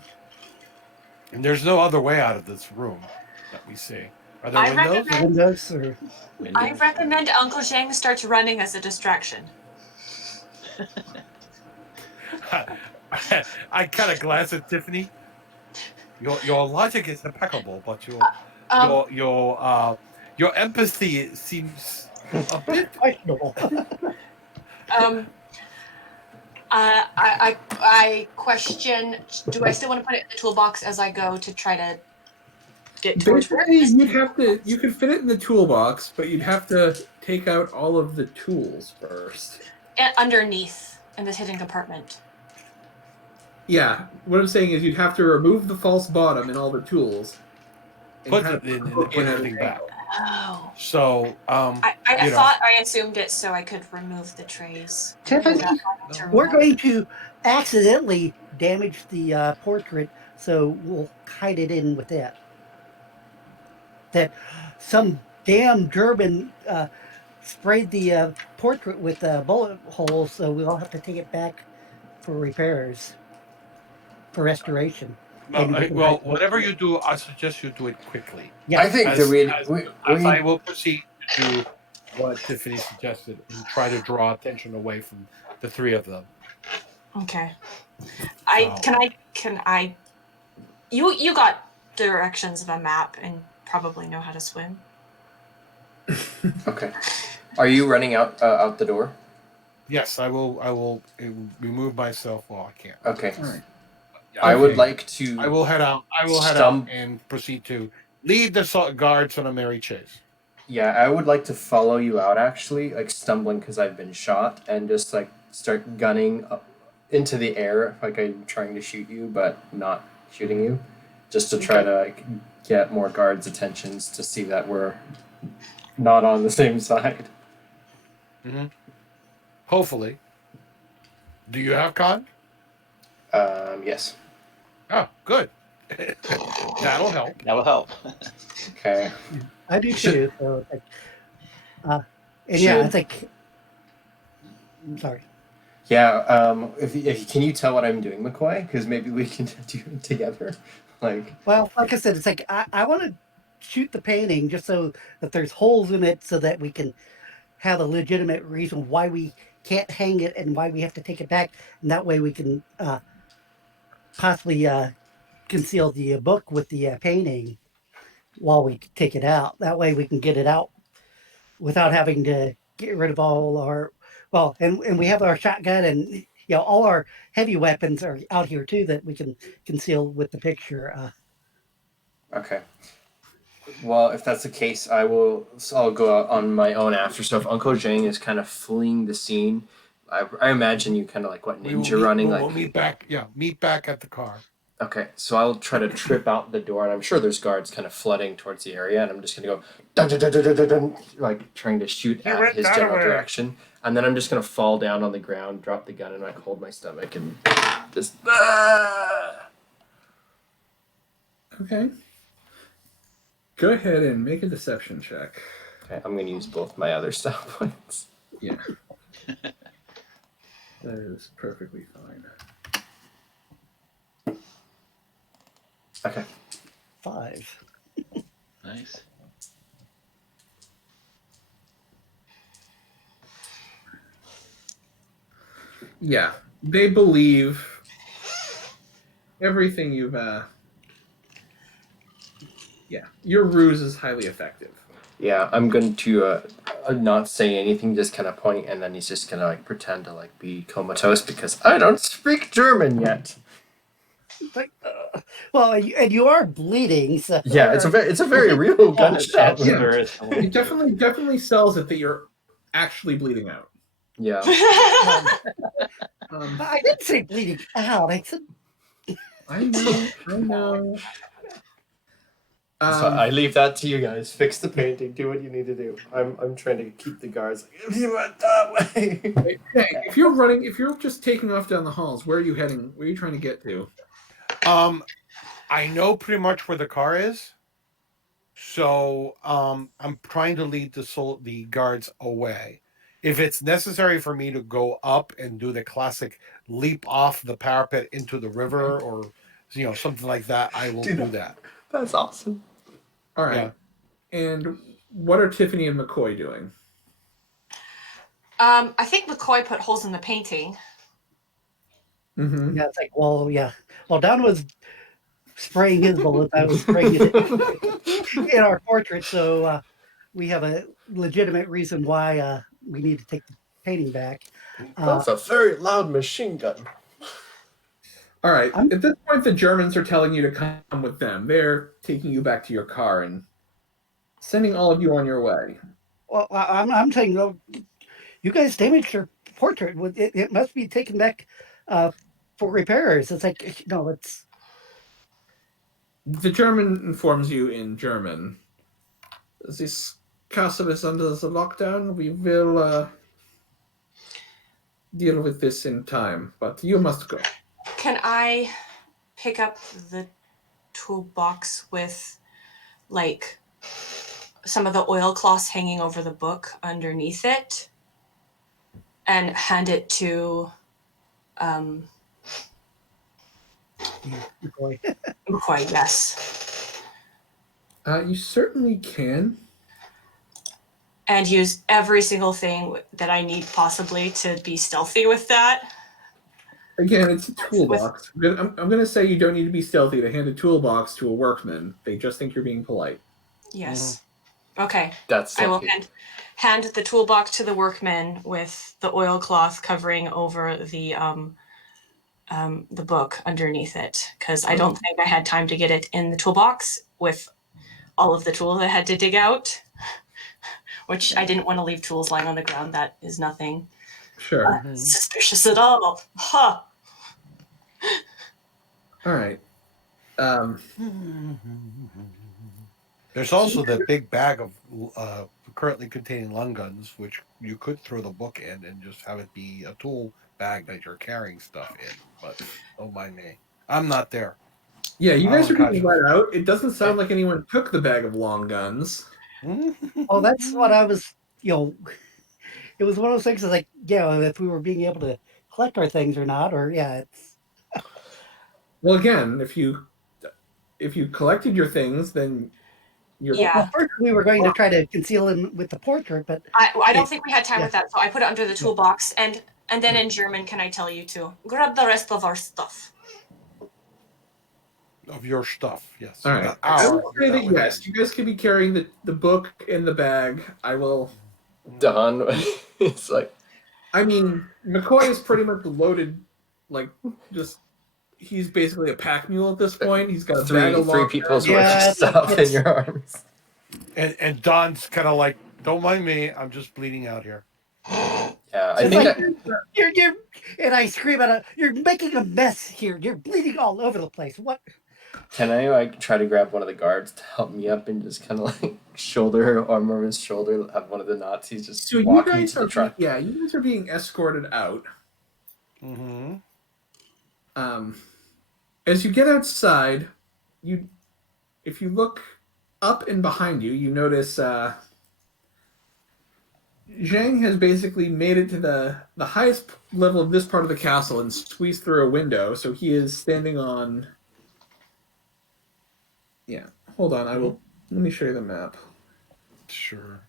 And there's no other way out of this room that we see. Are there I windows? recommend- Windows or I recommend Uncle Zheng starts running as a distraction. I kind of glance at Tiffany. Your logic is impeccable, but your empathy seems a bit. questionable. I question. Do I still want to put it in the toolbox as I go to try to get towards where? Basically, you could fit it in the toolbox, but you'd have to take out all of the tools first. Underneath in this hidden compartment. Yeah, what I'm saying is you'd have to remove the false bottom and all the tools. and Put kind it in hook put at everything an back. angle. Oh. So I you know. thought I assumed it so I could remove the trays. Tiffany, we're going to accidentally damage the portrait, so we'll hide it in with that. That some damn German sprayed the portrait with bullet holes, so we'll have to take it back for repairs, for restoration. No, Maybe we can well, hide it. whatever you do, I suggest you do it quickly. Yeah. I think As, that as I will proceed to do what Tiffany suggested and try to draw attention away from the three of them. Okay. So- Can I you got directions of a map and probably know how to swim. Okay. Are you running out the door? Yes, I will remove myself while I can. Okay. All right. I would Okay. like to. I will head out. And proceed to lead the guards on a merry chase. Yeah, I would like to follow you out actually, like stumbling because I've been shot, and just like start gunning up into the air, like I'm trying to shoot you, but not shooting you, just to try to like get more guards' attentions to see that we're not on the same side. Mm-hmm. Hopefully. Do you have con? Yes. Oh, good. That'll help. That'll help. Okay. I do too. So, and yeah, Should- I think. I'm sorry. Yeah. If can you tell what I'm doing, McCoy? Because maybe we can do it together. Like. Well, like I said, it's like I want to shoot the painting just so that there's holes in it, so that we can have a legitimate reason why we can't hang it and why we have to take it back, and that way we can possibly conceal the book with the painting while we take it out. That way we can get it out without having to get rid of all our and we have our shotgun and all our heavy weapons are out here too that we can conceal with the picture. Okay. Well, if that's the case, I'll go out on my own after. So if Uncle Zheng is kind of fleeing the scene, I imagine you kind of like what ninja running We'll like. meet back. Yeah, meet back at the car. Okay, so I'll try to trip out the door, and I'm sure there's guards kind of flooding towards the area, and I'm just gonna go dun, dun, dun, dun, dun, dun, dun, like trying to shoot You at went his that general way. direction, and then I'm just gonna fall down on the ground, drop the gun, and like hold my stomach and just. Ah! Okay. Go ahead and make a deception check. Okay, I'm gonna use both my other style points. Yeah. That is perfectly fine. Okay. 5. Nice. Yeah, they believe everything you've. Yeah, your ruse is highly effective. Yeah, I'm going to not say anything, just kind of pointing, and then he's just gonna like pretend to like be comatose because I don't speak German yet. It's like, well, and you are bleeding, so Yeah, it's a very real gunshot Yeah. wound. It definitely sells it that you're actually bleeding out. Yeah. I didn't say bleeding out. I said I know. So I leave that to you guys. Fix the painting. Do what you need to do. I'm trying to keep the guards like, if you went that way. Hey, if you're just taking off down the halls, where are you heading? Where are you trying to get to? I know pretty much where the car is, so I'm trying to lead the guards away. If it's necessary for me to go up and do the classic leap off the parapet into the river, or something like that, I will do that. That's awesome. All right. Yeah. And what are Tiffany and McCoy doing? I think McCoy put holes in the painting. Mm-hmm. yeah, it's like, well, yeah. Well, Don was spraying his bullets. I was spraying it in our portrait, so we have a legitimate reason why we need to take the painting back. That's a very loud machine gun. All right. I'm- At this point, the Germans are telling you to come with them. They're taking you back to your car and sending all of you on your way. Well, I'm saying, no, you guys damaged your portrait. It must be taken back for repairs. It's like, no, it's. The German informs you in German. This castle is under the lockdown. We will deal with this in time, but you must go. Can I pick up the toolbox with, like, some of the oilcloths hanging over the book underneath it and hand it to McCoy? Yes. You certainly can. And use every single thing that I need possibly to be stealthy with that. Again, it's a toolbox. I'm going to say you don't need to be stealthy to hand a toolbox to a workman. They just think you're being polite. Yes. Okay. That's I will lucky. hand the toolbox to the workman with the oilcloth covering over the book underneath it, because I don't think I had time to get it in the toolbox with all of the tools I had to dig out, which I didn't want to leave tools lying on the ground. That is nothing Sure. suspicious at all. Huh. All right. There's also the big bag of currently containing lung guns, which you could throw the book in and just have it be a tool bag that you're carrying stuff in. But don't mind me. I'm not there. Yeah, you guys are being unconscious. let out. It doesn't sound like anyone took the bag of long guns. Oh, that's what I was, it was one of those things like, if we were being able to collect our things or not, or it's. Well, again, if you collected your things, then you're Yeah. Well, first we were going to try to conceal him with the portrait, but I don't think we had time Yeah. with that, so I put it under the toolbox, and then in German, can I tell you to grab the rest of our stuff? Of your stuff, yes. all right. Not I our, will say that not with yes, him. you guys could be carrying the book in the bag. I will. Done. It's like I mean, McCoy is pretty much loaded. Like, just he's basically a pack mule at this point. He's got a bag of three long people's Yeah, worth of it's like stuff in it's- your arms. And Don's kind of like, don't mind me, I'm just bleeding out here. Yeah, I It's think like, you're, and I scream at it, you're making a mess here. You're bleeding all over the place. What? can I like try to grab one of the guards to help me up and just kind of like shoulder arm over his shoulder, have one of the Nazis just So you walk me guys to the are truck. you guys are being escorted out. Mm-hmm. As you get outside, if you look up and behind you, you notice Zheng has basically made it to the highest level of this part of the castle and squeezed through a window. So he is standing on. Yeah, hold on. Let me show you the map. Sure.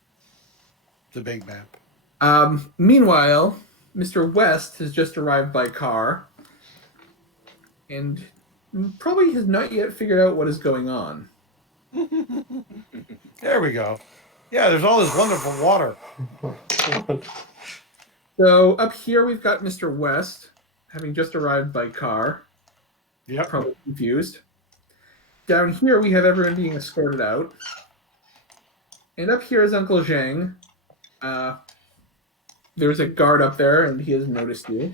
The big map. Meanwhile, Mr. West has just arrived by car and probably has not yet figured out what is going on. There we go. Yeah, there's all this wonderful water. So up here we've got Mr. West, having just arrived by car, Yep. probably confused. Down here we have everyone being escorted out. And up here is Uncle Zheng. There's a guard up there, and he has noticed you.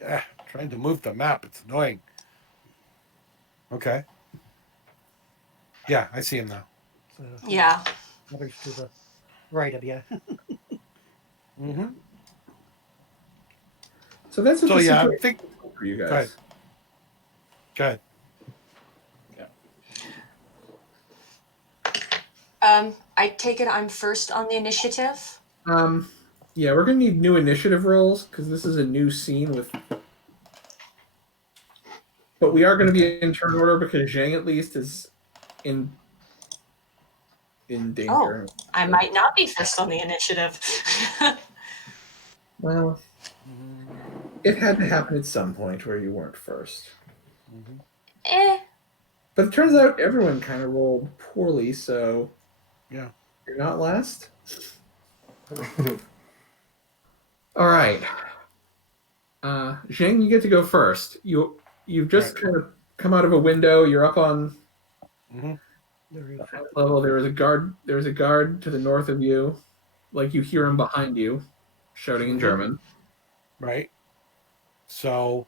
Yeah, trying to move the map. It's annoying. Okay. Yeah, I see him now. So, Yeah. others to the right of you. Mm-hmm. So that's what So the yeah, I situation think. is for you Go guys. ahead. I take it I'm first on the initiative. Yeah, we're gonna need new initiative rolls because this is a new scene with. But we are going to be in turn order because Zheng at least is in danger. I might not be first on the initiative. Well, it had to happen at some point where you weren't first. Mm-hmm. But it turns out everyone kind of rolled poorly, so Yeah. you're not last. All right, Zheng, you get to go first. You've just kind of come out of a window. You're up on Mm-hmm. The roof. level. There is a guard. There is a guard to the north of you, like you hear him behind you, shouting in German. Right. So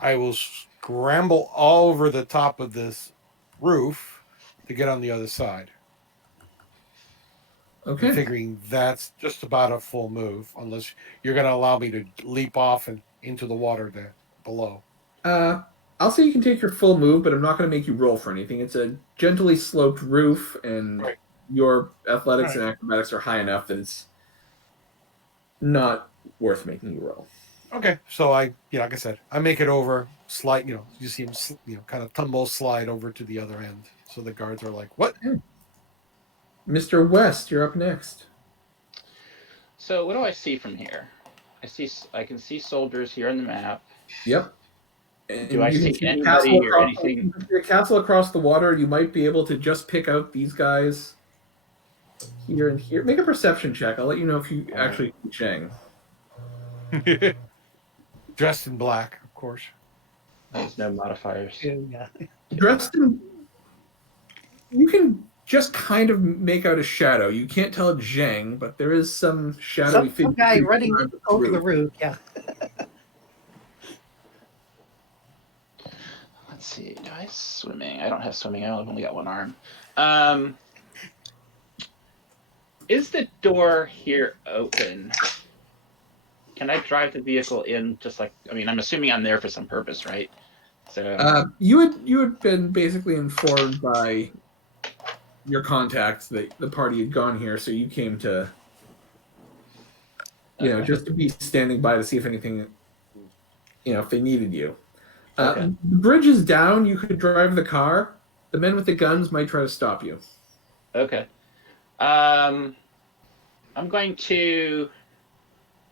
I will scramble all over the top of this roof to get on the other side. Okay. Figuring that's just about a full move, unless you're going to allow me to leap off and into the water there below. I'll say you can take your full move, but I'm not going to make you roll for anything. It's a gently sloped roof, and Right. your athletics Right. and acrobatics are high enough that it's not worth making you roll. Okay, so like I said, I make it over, slide. You see him, kind of tumble, slide over to the other end. So the guards are like, "What?" Mr. West, you're up next. So what do I see from here? I can see soldiers here on the map. Yep. And Do I you can see the anybody castle or across- anything? you can see a castle across the water. You might be able to just pick out these guys here and here. Make a perception check. I'll let you know if you actually see Zheng. Dressed in black, of course. There's no modifiers. Yeah. Dressed in, you can just kind of make out a shadow. You can't tell it's Zheng, but there is some shadowy Some guy figure running around the over the roof. roof. Yeah. Let's see. Do I have swimming? I don't have swimming. I've only got one arm. Is the door here open? Can I drive the vehicle in? I'm assuming I'm there for some purpose, right? So You had been basically informed by your contacts that the party had gone here, so you came to, Okay. just to be standing by to see if anything, if they needed you. Okay. The bridge is down. You could drive the car. The men with the guns might try to stop you. Okay. I'm going to.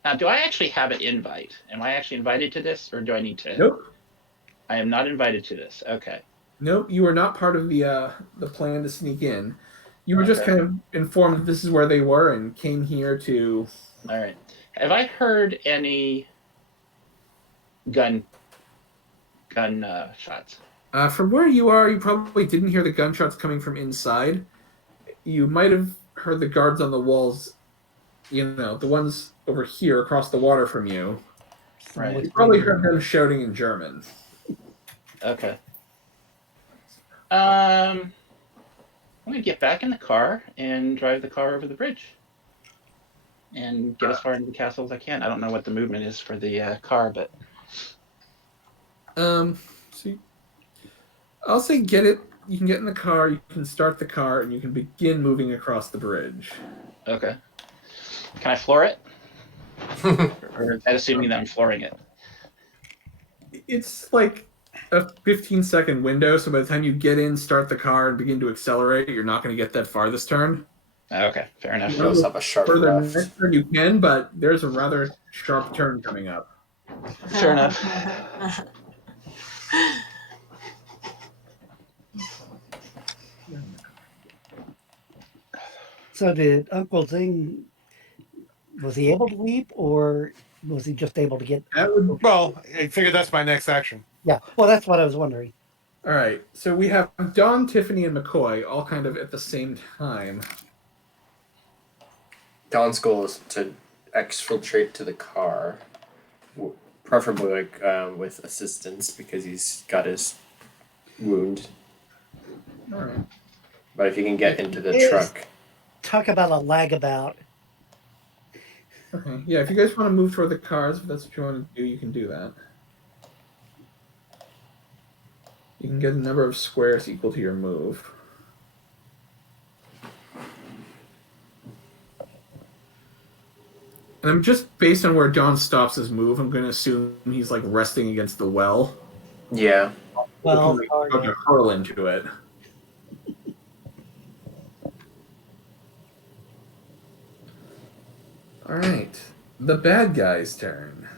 Now, do I actually have an invite? Am I actually invited to this, or do I need to? Nope. I am not invited to this. Okay. Nope. You were not part of the plan to sneak in. You were just Okay. kind of informed that this is where they were and came here to. All right. Have I heard any gun shots? From where you are, you probably didn't hear the gunshots coming from inside. You might have heard the guards on the walls, the ones over here across the water from you. Right. You probably heard them shouting in German. Okay. I'm gonna get back in the car and drive the car over the bridge and get as far into the castle as I can. I don't know what the movement is for the car, but I'll say get it. You can get in the car, you can start the car, and you can begin moving across the bridge. okay. Can I floor it? Or is that assuming that I'm flooring it? It's like a 15-second window, so by the time you get in, start the car, and begin to accelerate, you're not going to get that far this turn. Okay, fair enough. You also have a sharp Further left. next turn you can, but there's a rather sharp turn coming up. Fair enough. So did Uncle Zheng, was he able to leap or was he just able to get? That would Well, I figured that's my next action. Yeah, well, that's what I was wondering. all right. So we have Dawn, Tiffany, and McCoy all kind of at the same time. Don's goal is to exfiltrate to the car, preferably with assistance because he's got his wound. All right. But if you can get into the Yes. truck, Talk about a lag about. Okay. Yeah, if you guys want to move toward the cars, if that's what you want to do, you can do that. You can get a number of squares equal to your move. And I'm just based on where John stops his move, I'm going to assume he's like resting against the well. yeah. Well, Looking like he's going to hurl into it. All right, the bad guy's turn.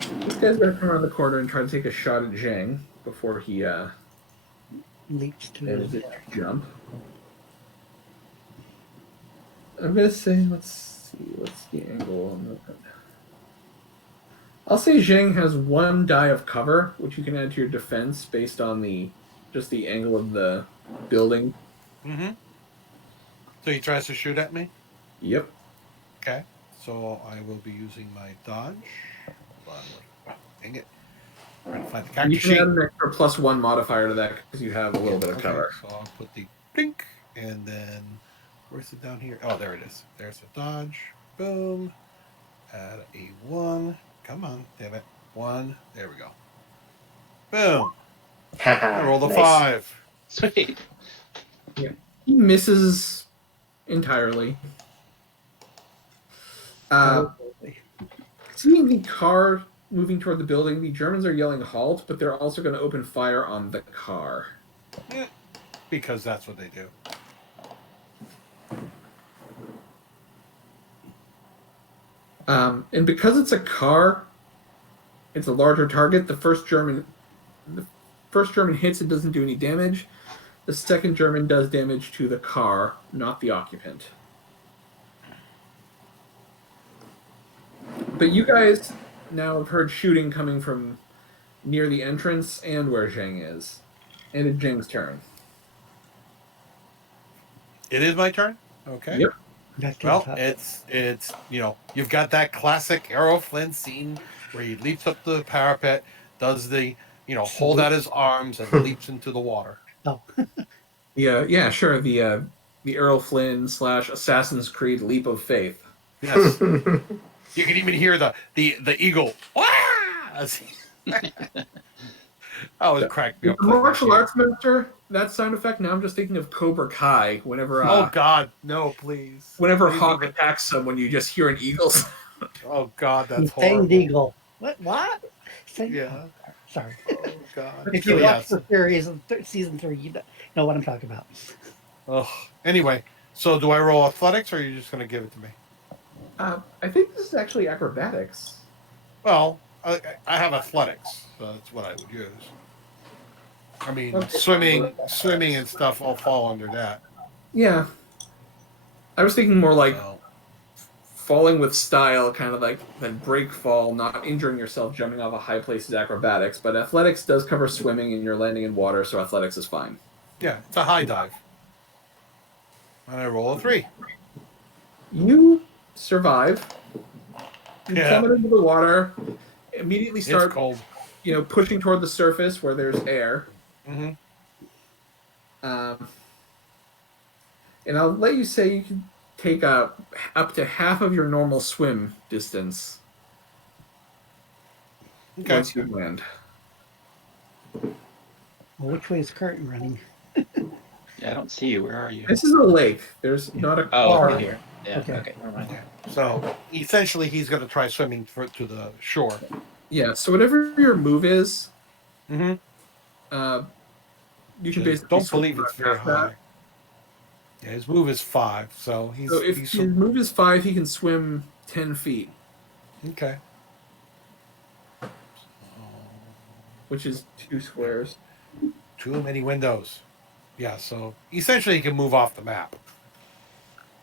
This guy's gonna come around the corner and try to take a shot at Zheng before he leaps to manages to jump. I'm gonna say, let's see, what's the angle on that? I'll say Zheng has 1 die of cover, which you can add to your defense based on just the angle of the building. Mm-hmm. So he tries to shoot at me? Yep. Okay. So I will be using my dodge. Dang it. I'm trying to find the You character can sheet. add an extra +1 modifier to that because you have a little bit of Okay, cover. So I'll put the blink, and then where's it down here? Oh, there it is. There's a dodge. Boom. Add a 1. Come on, damn it. 1. There we go. Boom. I rolled a Nice. 5. Sweet. He misses entirely. Seeing the car moving toward the building, the Germans are yelling halt, but they're also going to open fire on the car. Because that's what they do. And because it's a car, it's a larger target. The first German hits, it doesn't do any damage. The second German does damage to the car, not the occupant. But you guys now have heard shooting coming from near the entrance and where Zheng is. And it's Zheng's turn. It is my turn? Okay. Yep. Well, it's you've got that classic Errol Flynn scene where he leaps up the parapet, does the hold out his arms and leaps into the water. Oh. Yeah, sure. The Errol Flynn / Assassin's Creed leap of faith. Yes. You can even hear the eagle. Wah! That was cracked me up. The martial arts master, that sound effect. Now I'm just thinking of Cobra Kai. Whenever oh God, no, please. Whenever Please Hawk leave it. attacks someone, you just hear an eagle. Oh God, that's Fanged horrible. Eagle. What? Yeah. Sorry. Oh God. If you So, watch yes. the series of season 3, you know what I'm talking about. Oh. Anyway, so do I roll athletics, or are you just going to give it to me? I think this is actually acrobatics. Well, I have athletics, so that's what I would use. I mean, Okay. swimming and stuff all fall under that. Yeah. I was thinking more like So, falling with style, kind of like then break fall, not injuring yourself, jumping off a high place is acrobatics. But athletics does cover swimming, and you're landing in water, so athletics is fine. yeah, it's a high dive. And I roll a 3. You survive. You Yeah. plummet into the water. Immediately It's start, cold. pushing toward the surface where there's air. Mm-hmm. And I'll let you say you can take up to half of your normal swim distance Okay. once you land. Well, which way is curtain running? Yeah, I don't see you. Where are you? This is a lake. There's not a Oh, car. over here. Yeah. Okay. Okay. Never mind. So essentially, he's going to try swimming to the shore. Yeah, so whatever your move is, Mm-hmm. You can basically Don't believe swim it's very past that. high. Yeah, his move is 5, so he's So if his move is 5, he can swim 10 feet, okay. which is 2 squares. Too many windows. Yeah, so essentially he can move off the map.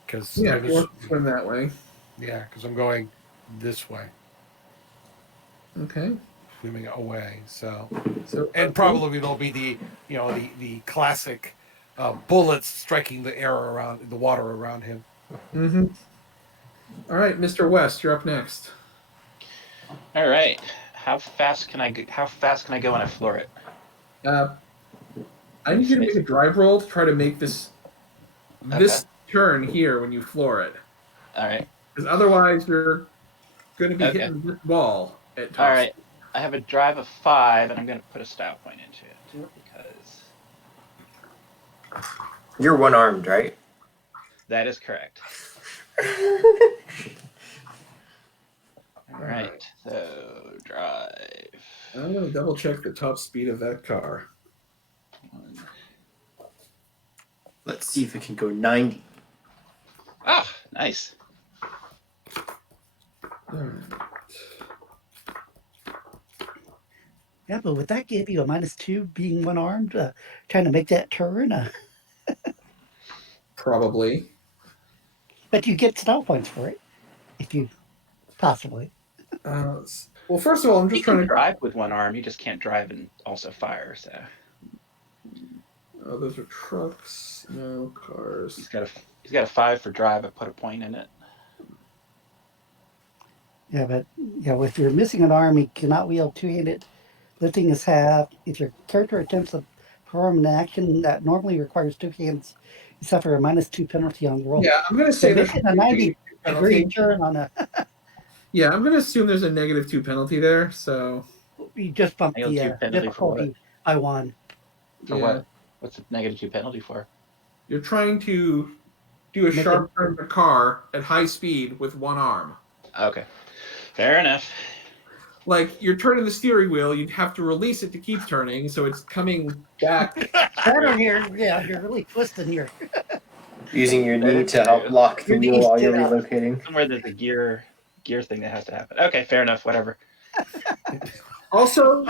Because Yeah, if you want to swim that way. yeah, because I'm going this way, Okay. swimming away. So So and probably there'll be the the classic bullets striking the air around the water around him. Mm-hmm. All right, Mr. West, you're up next. All right. How fast can I go when I floor it? I need you to make a drive roll to try to make this turn here when you floor it. All right. Because otherwise you're going to be hitting this wall at top. All right. I have a drive of 5, and I'm going to put a style point into it because You're one-armed, right? that is correct. All right. So drive. I'm going to double check the top speed of that car. 1. Let's see if it can go 90. Ah, nice. All right. Yeah, but would that give you a -2 being one-armed, trying to make that turn? Probably. But you get style points for it, if you possibly. Well, first of all, I'm just You trying can to drive with one arm. You just can't drive and also fire. So Oh, those are trucks, no cars. he's got a 5 for drive. I put a point in it. Yeah, but if you're missing an arm, you cannot wield two-handed. Lifting his half. If your character attempts to perform an action that normally requires 2 hands, you suffer a -2 penalty on the roll. Yeah, I'm going to say So there's making a 90-degree turn on a Yeah, I'm going to assume there's a -2 penalty there. So you just bump the -2 penalty for what? difficulty by 1. For what? What's the -2 penalty for? You're trying to do a Make sharp turn of a car at high speed with one arm. Okay, fair enough. Like, you're turning the steering wheel, you'd have to release it to keep turning, so it's coming back. Better here, you're really twisting here. Using your knee to help lock the Your wheel knees while you're get up. relocating. Somewhere there's a gear thing that has to happen. Okay, fair enough. Whatever. Also,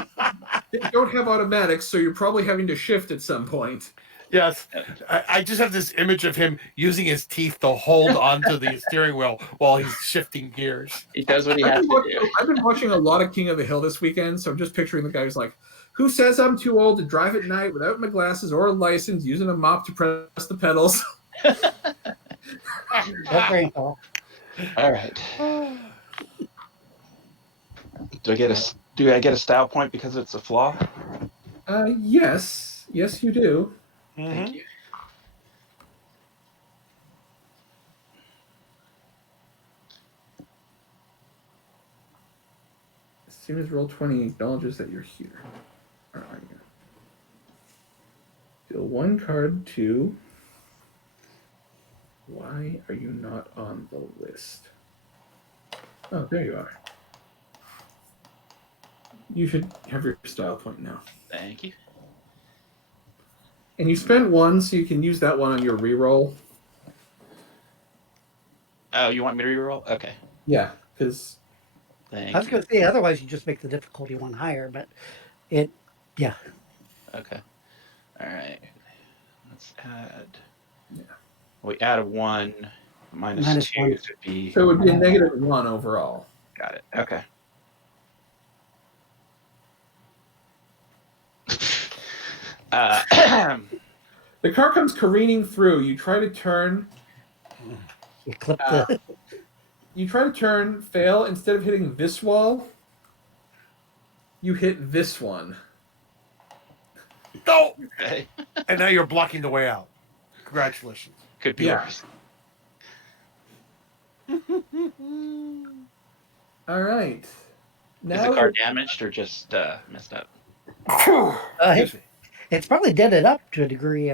they don't have automatics, so you're probably having to shift at some point. Yes, I just have this image of him using his teeth to hold onto the steering wheel while he's shifting gears. He does what he has to do. I've been watching a lot of King of the Hill this weekend, so I'm just picturing the guy who's like, who says I'm too old to drive at night without my glasses or a license, using a mop to press the pedals? That's very cool. All right. Do I get a style point because it's a flaw? Yes, you do. Thank you. As soon as Roll20 acknowledges that you're here. Where are you? Deal 1 card to. Why are you not on the list? Oh, there you are. You should have your style point now. Thank you. And you spent 1, so you can use that one on your reroll. Oh, you want me to reroll? Okay. Yeah, because. Thank I was you. going to say, otherwise you just make the difficulty 1 higher, but yeah. Okay. All right. Let's add. Yeah. We added 1 minus Minus 2 1. would be. So it would be a -1 overall. Got it. Okay. The car comes careening through. You try to turn. You clip the. You try to turn, fail. Instead of hitting this wall, you hit this one. No! Okay. And now you're blocking the way out. Congratulations. Could be Yeah. worse. All right. Is Now the car damaged or just messed up? It's probably dented up to a degree.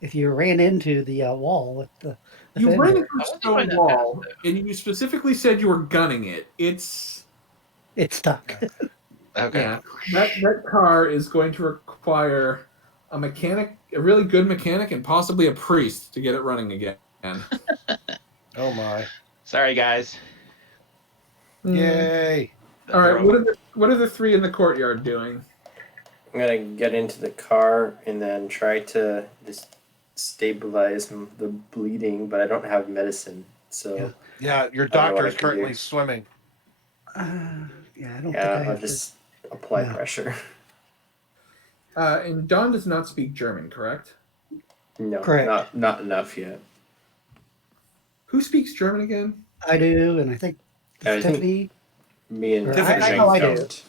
If you ran into the wall with the you fender. ran into I a wasn't stone going that wall, fast, and you specifically said you were gunning it. It's It's stuck. Okay. Yeah, that car is going to require a mechanic, a really good mechanic, and possibly a priest to get it running again. Oh my! Sorry, guys. Yay! All right, what are the three in the courtyard doing? I'm gonna get into the car and then try to just stabilize the bleeding, but I don't have medicine, so Yeah, your I don't know doctor what is I can currently do. swimming. Yeah, I don't think Yeah, I I'll have just apply No. pressure. And Don does not speak German, correct? No, Correct. not enough yet. Who speaks German again? I do, and I think I think Tiffany. me and Tiffany. I know I do. don't.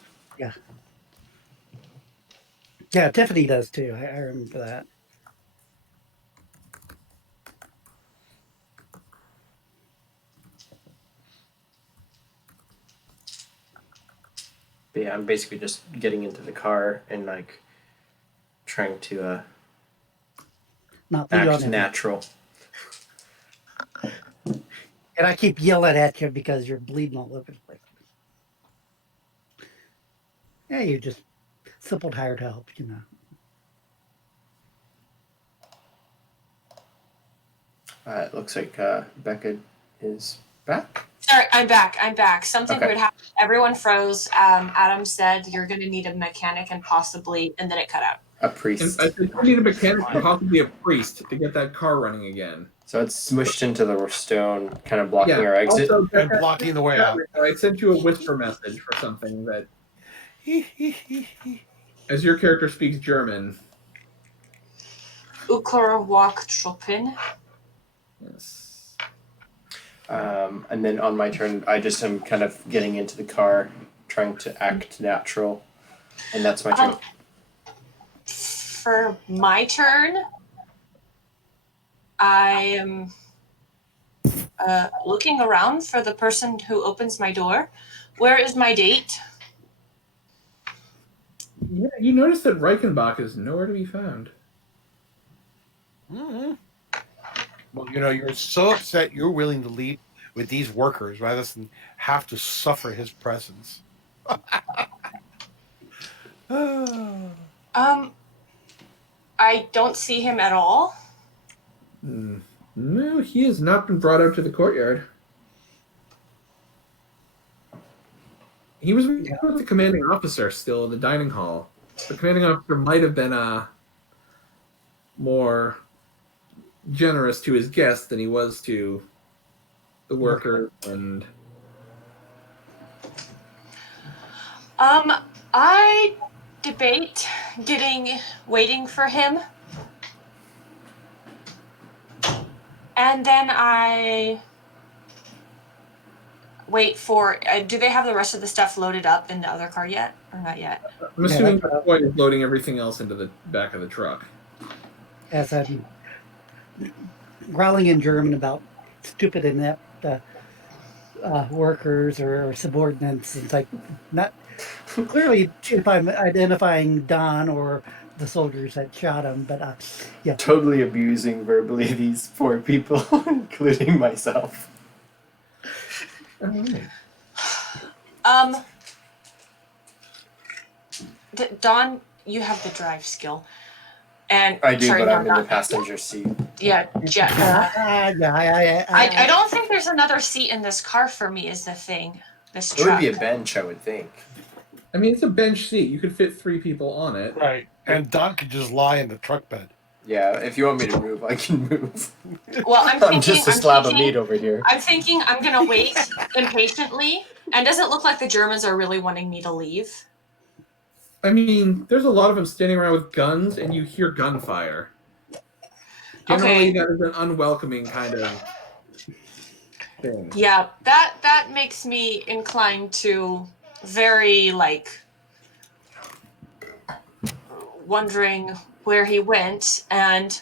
Yeah, Tiffany does too. I remember that. But yeah, I'm basically just getting into the car and like trying to Not bleed on act him. natural. And I keep yelling at you because you're bleeding all over the place. Yeah, you just simple hired help, you know. It looks like Becca is back. Sorry, I'm back. Something Okay. weird happened. Everyone froze. Adam said you're going to need a mechanic and possibly, and then it cut out. A And priest. I think we need a mechanic and possibly a priest to get that car running again. So it's smushed into the stone, kind of blocking our exit. Also, And blocking the way out. I sent you a whisper message for something that, as your character speaks German. Ukor walk Chopin. Yes. And then on my turn, I just am kind of getting into the car, trying to act natural, and that's my turn. For my turn, I am looking around for the person who opens my door. Where is my date? Yeah, you notice that Reichenbach is nowhere to be found. Mm-hmm. Well, you know, you're so upset you're willing to leave with these workers rather than have to suffer his presence. I don't see him at all. No, he has not been brought out to the courtyard. He was with the commanding officer still in the dining hall. The commanding officer might have been more generous to his guests than he was to the workers and I debate waiting for him. And then I wait for, do they have the rest of the stuff loaded up in the other car yet? Or not yet? I'm assuming McCoy is loading everything else into the back of the truck. As I'm growling in German about stupid inept workers or subordinates. It's like not clearly if I'm identifying Don or the soldiers that shot him, but yeah. Totally abusing verbally these poor people, including myself. Don, you have the drive skill. And I do, sorry, but no, I'm in the not- passenger seat. Yeah, I I don't think there's another seat in this car for me. Is the thing. This It would truck. be a bench, I would think. I mean, it's a bench seat. You could fit 3 people on it. Right. And Don could just lie in the truck bed. Yeah, if you want me to move, I can move. Well, I'm thinking. I'm just a slab of meat over here. I'm thinking I'm gonna wait impatiently, and doesn't look like the Germans are really wanting me to leave. I mean, there's a lot of them standing around with guns, and you hear gunfire. Generally, that is an unwelcoming kind of thing. Yeah, that makes me inclined to very wondering where he went, and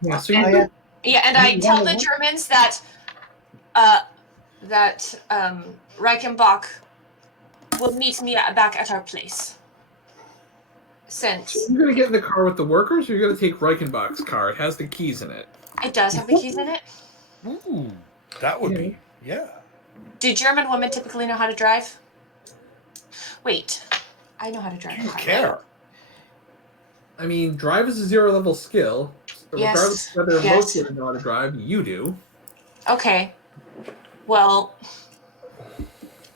Yeah, so I tell the Germans that Reichenbach will meet me back at our place. Since you're going to get in the car with the workers, or you're going to take Reichenbach's car? It has the keys in it. it does have the keys in it. Ooh, that would be, yeah. Do German women typically know how to drive? Wait, I know how to drive Do a you car. care? I mean, drive is a 0-level skill. So regardless Yes, of whether yes. most women know how to drive, you do. Okay. Well,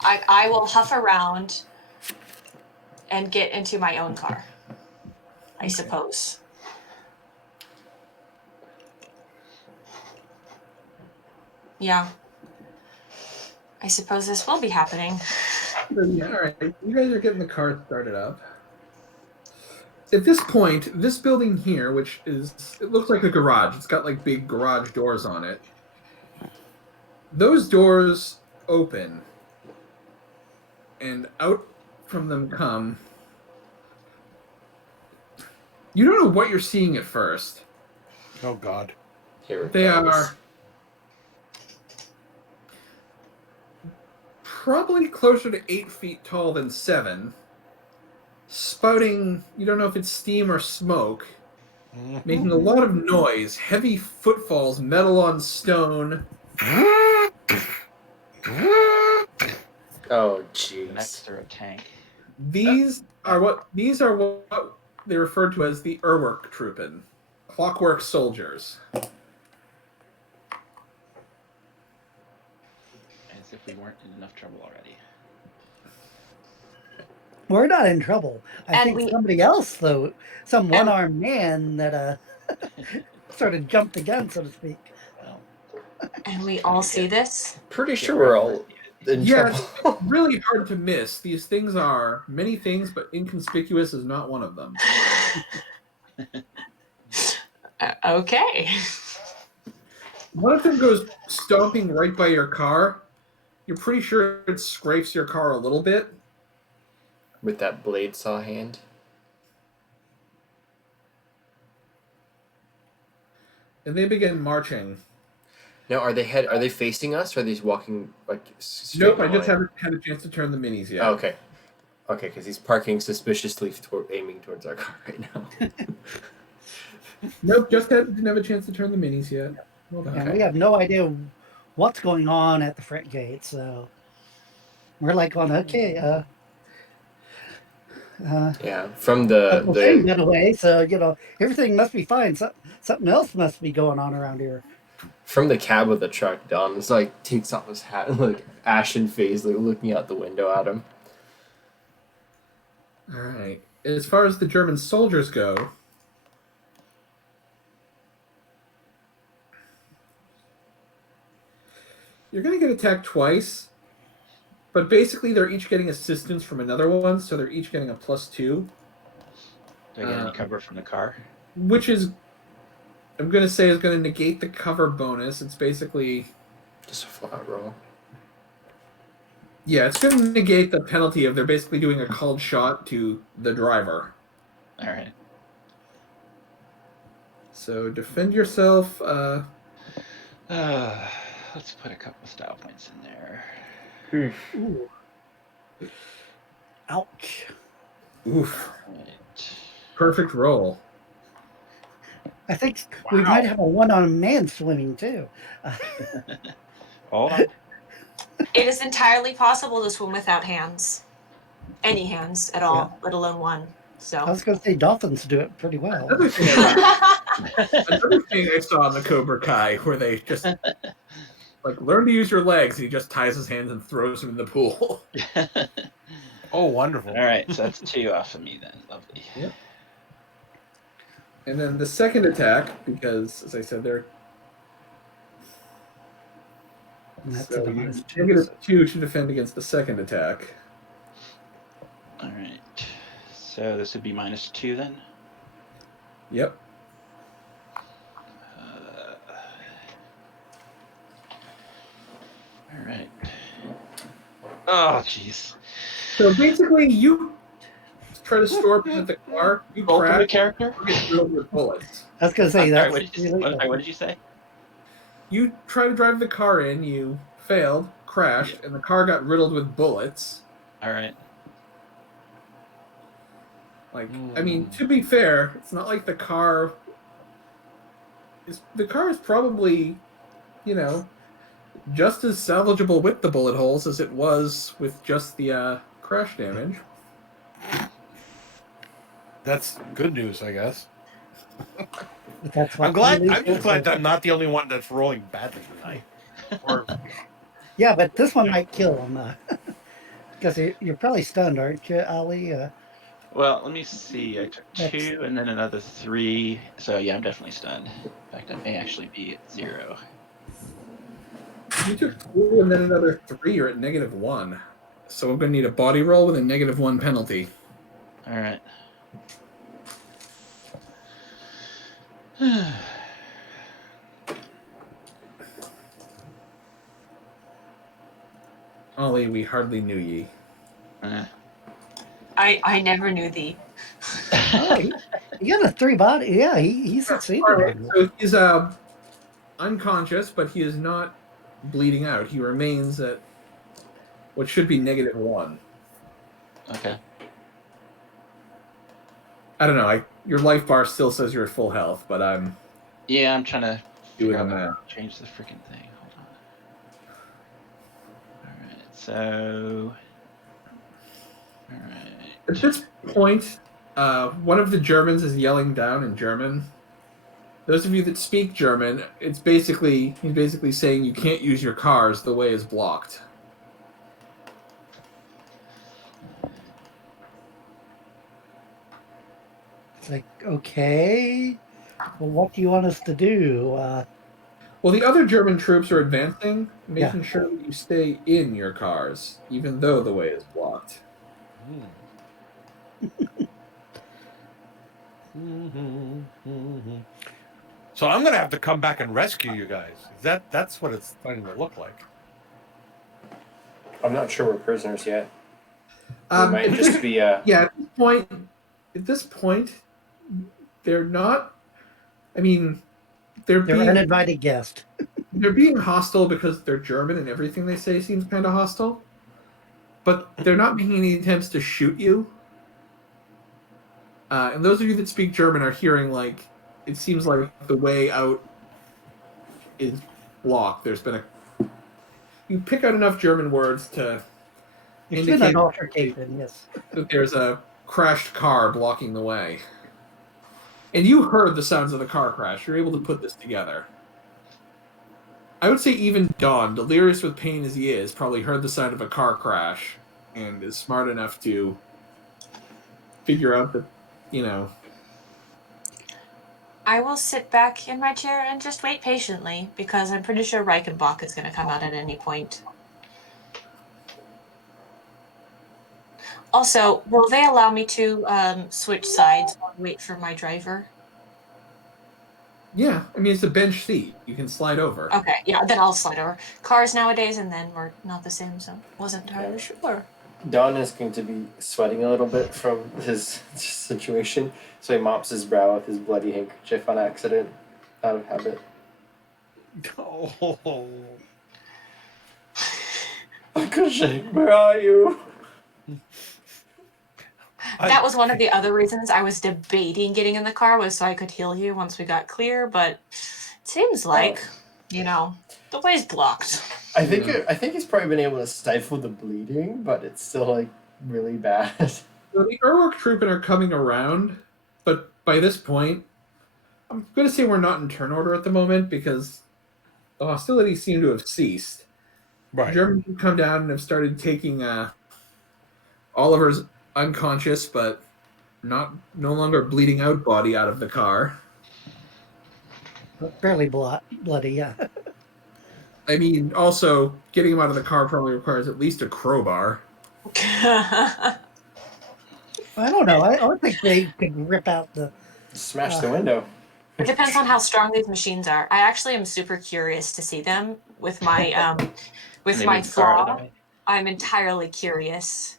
I will huff around and get into my own car, I suppose. Yeah. I suppose this will be happening. So, yeah, all right. You guys are getting the car started up. At this point, this building here, which is, it looks like a garage. It's got like big garage doors on it. Those doors open, and out from them come. You don't know what you're seeing at first. Oh God. Here it They comes. are probably closer to 8 feet tall than 7. Spouting, you don't know if it's steam or smoke, making a lot of noise, heavy footfalls, metal on stone. Oh, jeez. Next or a tank. These are what they refer to as the Urwerk Truppen, clockwork soldiers. As if we weren't in enough trouble already. We're not in trouble. I And think we- somebody else, though, some And- one-armed man that sort of jumped the gun, so to speak. Well, And we all see this? Pretty get sure we're all in Yeah, trouble. really hard to miss. These things are many things, but inconspicuous is not one of them. Okay. One of them goes stomping right by your car. You're pretty sure it scrapes your car a little bit. With that blade saw hand. And they begin marching. Now, are they facing us, or are they walking like? Nope, I just haven't had a chance to turn the minis yet. Oh, okay. Okay, because he's parking suspiciously aiming towards our car right now. Nope, didn't have a chance to turn the minis yet. Hold on. And we have no idea what's going on at the front gate, so we're like going, okay, Yeah, from the thing got away, so everything must be fine. Something else must be going on around here. from the cab of the truck, Don is like takes off his hat, like ashen face, like looking out the window at him. All right. As far as the German soldiers go, you're going to get attacked twice, but basically they're each getting assistance from another one, so they're each getting a +2, do I get any cover from the car? which is, I'm going to say, is going to negate the cover bonus. It's basically, Just a flat roll. yeah, it's going to negate the penalty of they're basically doing a called shot to the driver. All right. So defend yourself. Let's put a couple of style points in there. Ooh. Ouch. Oof. Right. Perfect roll. I think we might have a one-armed man swimming, too. Hold on. It is entirely possible to swim without hands. Any hands at all, let alone one. I So. was going to say dolphins do it pretty well. Another thing I saw in the Cobra Kai where they just like learn to use your legs. He just ties his hands and throws them in the pool. Oh, wonderful. All right, so that's 2 off of me then. Lovely. Yep. And then the second attack, because as I said, they're And that's so a you minus 2. -2 to defend against the second attack. All right. So this would be -2 then. Yep. All right. Oh, jeez. So basically, you try to storm into the car. You Roll for the crash. character. You get drilled with bullets. I was going to say I'm that's sorry, what did you say? You try to drive the car in. You failed, crashed, and the car got riddled with bullets. All right. Like, I mean, to be fair, it's not like the car is probably, just as salvageable with the bullet holes as it was with just the crash damage. That's good news, I guess. But that's what I'm really just glad is. that I'm not the only one that's rolling badly tonight. Or Yeah, but this one might kill him because you're probably stunned, aren't you, Ollie? Well, let me see. I took That's- 2 and then another 3. So yeah, I'm definitely stunned. In fact, I may actually be at 0. You took 2 and then another 3. You're at -1. So I'm going to need a body roll with a -1 penalty. All right. Ollie, we hardly knew ye. I never knew thee. Oh, he got a 3 body. Yeah, he succeeded. All right, so he's unconscious, but he is not bleeding out. He remains at what should be -1. Okay. I don't know. Your life bar still says you're at full health, but I'm Yeah, I'm trying to doing figure the out math. how to change the freaking thing. Hold on. All right. So. All right. At this point, one of the Germans is yelling down in German. Those of you that speak German, he's basically saying you can't use your cars. The way is blocked. It's like, okay, well, what do you want us to do? Well, the other German troops are advancing, making sure that you stay in your cars, even though the way is blocked. So I'm gonna have to come back and rescue you guys. That's what it's starting to look like. I'm not sure we're prisoners yet. We Um, might just be. Yeah, at this point, they're not. I mean, They're being an uninvited guest. they're being hostile because they're German and everything they say seems kind of hostile. But they're not making any attempts to shoot you. And those of you that speak German are hearing it seems like the way out is blocked. There's been you pick out enough German words to It's been an altercation, yes. that there's a crashed car blocking the way. And you heard the sounds of the car crash. You're able to put this together. I would say even Don, delirious with pain as he is, probably heard the sound of a car crash and is smart enough to figure out that, I will sit back in my chair and just wait patiently because I'm pretty sure Reichenbach is going to come out at any point. Also, will they allow me to switch sides while I wait for my driver? Yeah, I mean, it's a bench seat. You can slide over. Okay, yeah, then I'll slide over. Cars nowadays and then we're not the same, so wasn't entirely sure. Don is going to be sweating a little bit from his situation, so he mops his brow with his bloody handkerchief on accident, out of habit. Oh. Uncle Zheng, where are you? That was one of the other reasons I was debating getting in the car was so I could heal you once we got clear, but it seems like, the way's blocked. I think he's probably been able to stifle the bleeding, but it's still really bad. So the Urwerk Troopin are coming around, but by this point, I'm going to say we're not in turn order at the moment because the hostilities seem to have ceased. Right. Germans have come down and have started taking Oliver's unconscious but no longer bleeding out body out of the car. Fairly bloody, yeah. I mean, also, getting him out of the car probably requires at least a crowbar. I don't know. I don't think they could rip out the... Smash the window. It depends on how strong these machines are. I actually am super curious to see them with my flaw. I'm entirely curious.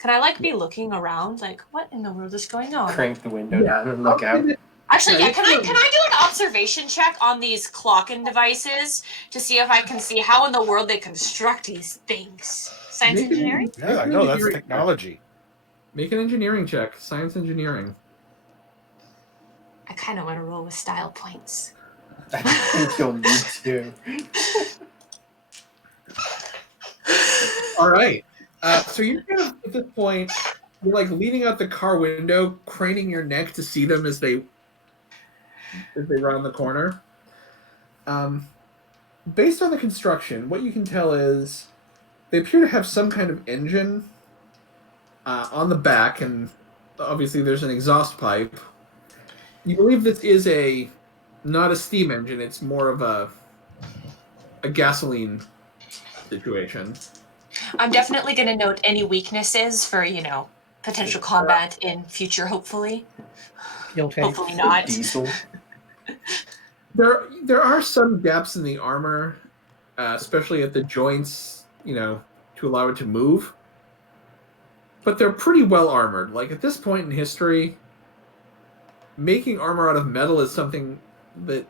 Can I be looking around what in the world is going on? Crank the window down and look out. Actually, yeah, can I do an observation check on these clocking devices to see if I can see how in the world they construct these things? Science engineering? Yeah, I know that's technology. Make an engineering check. Science engineering. I kind of want to roll with style points. I think you'll need to. All right. So you're kind of at this point. You're like leaning out the car window, craning your neck to see them as they round the corner. Based on the construction, what you can tell is they appear to have some kind of engine on the back, and obviously there's an exhaust pipe. You believe this is not a steam engine; it's more of a gasoline situation. I'm definitely going to note any weaknesses for, potential combat in future, hopefully. Fuel tank. Hopefully not. Diesel. There are some gaps in the armor, especially at the joints, to allow it to move. But they're pretty well armored. Like at this point in history, making armor out of metal is something that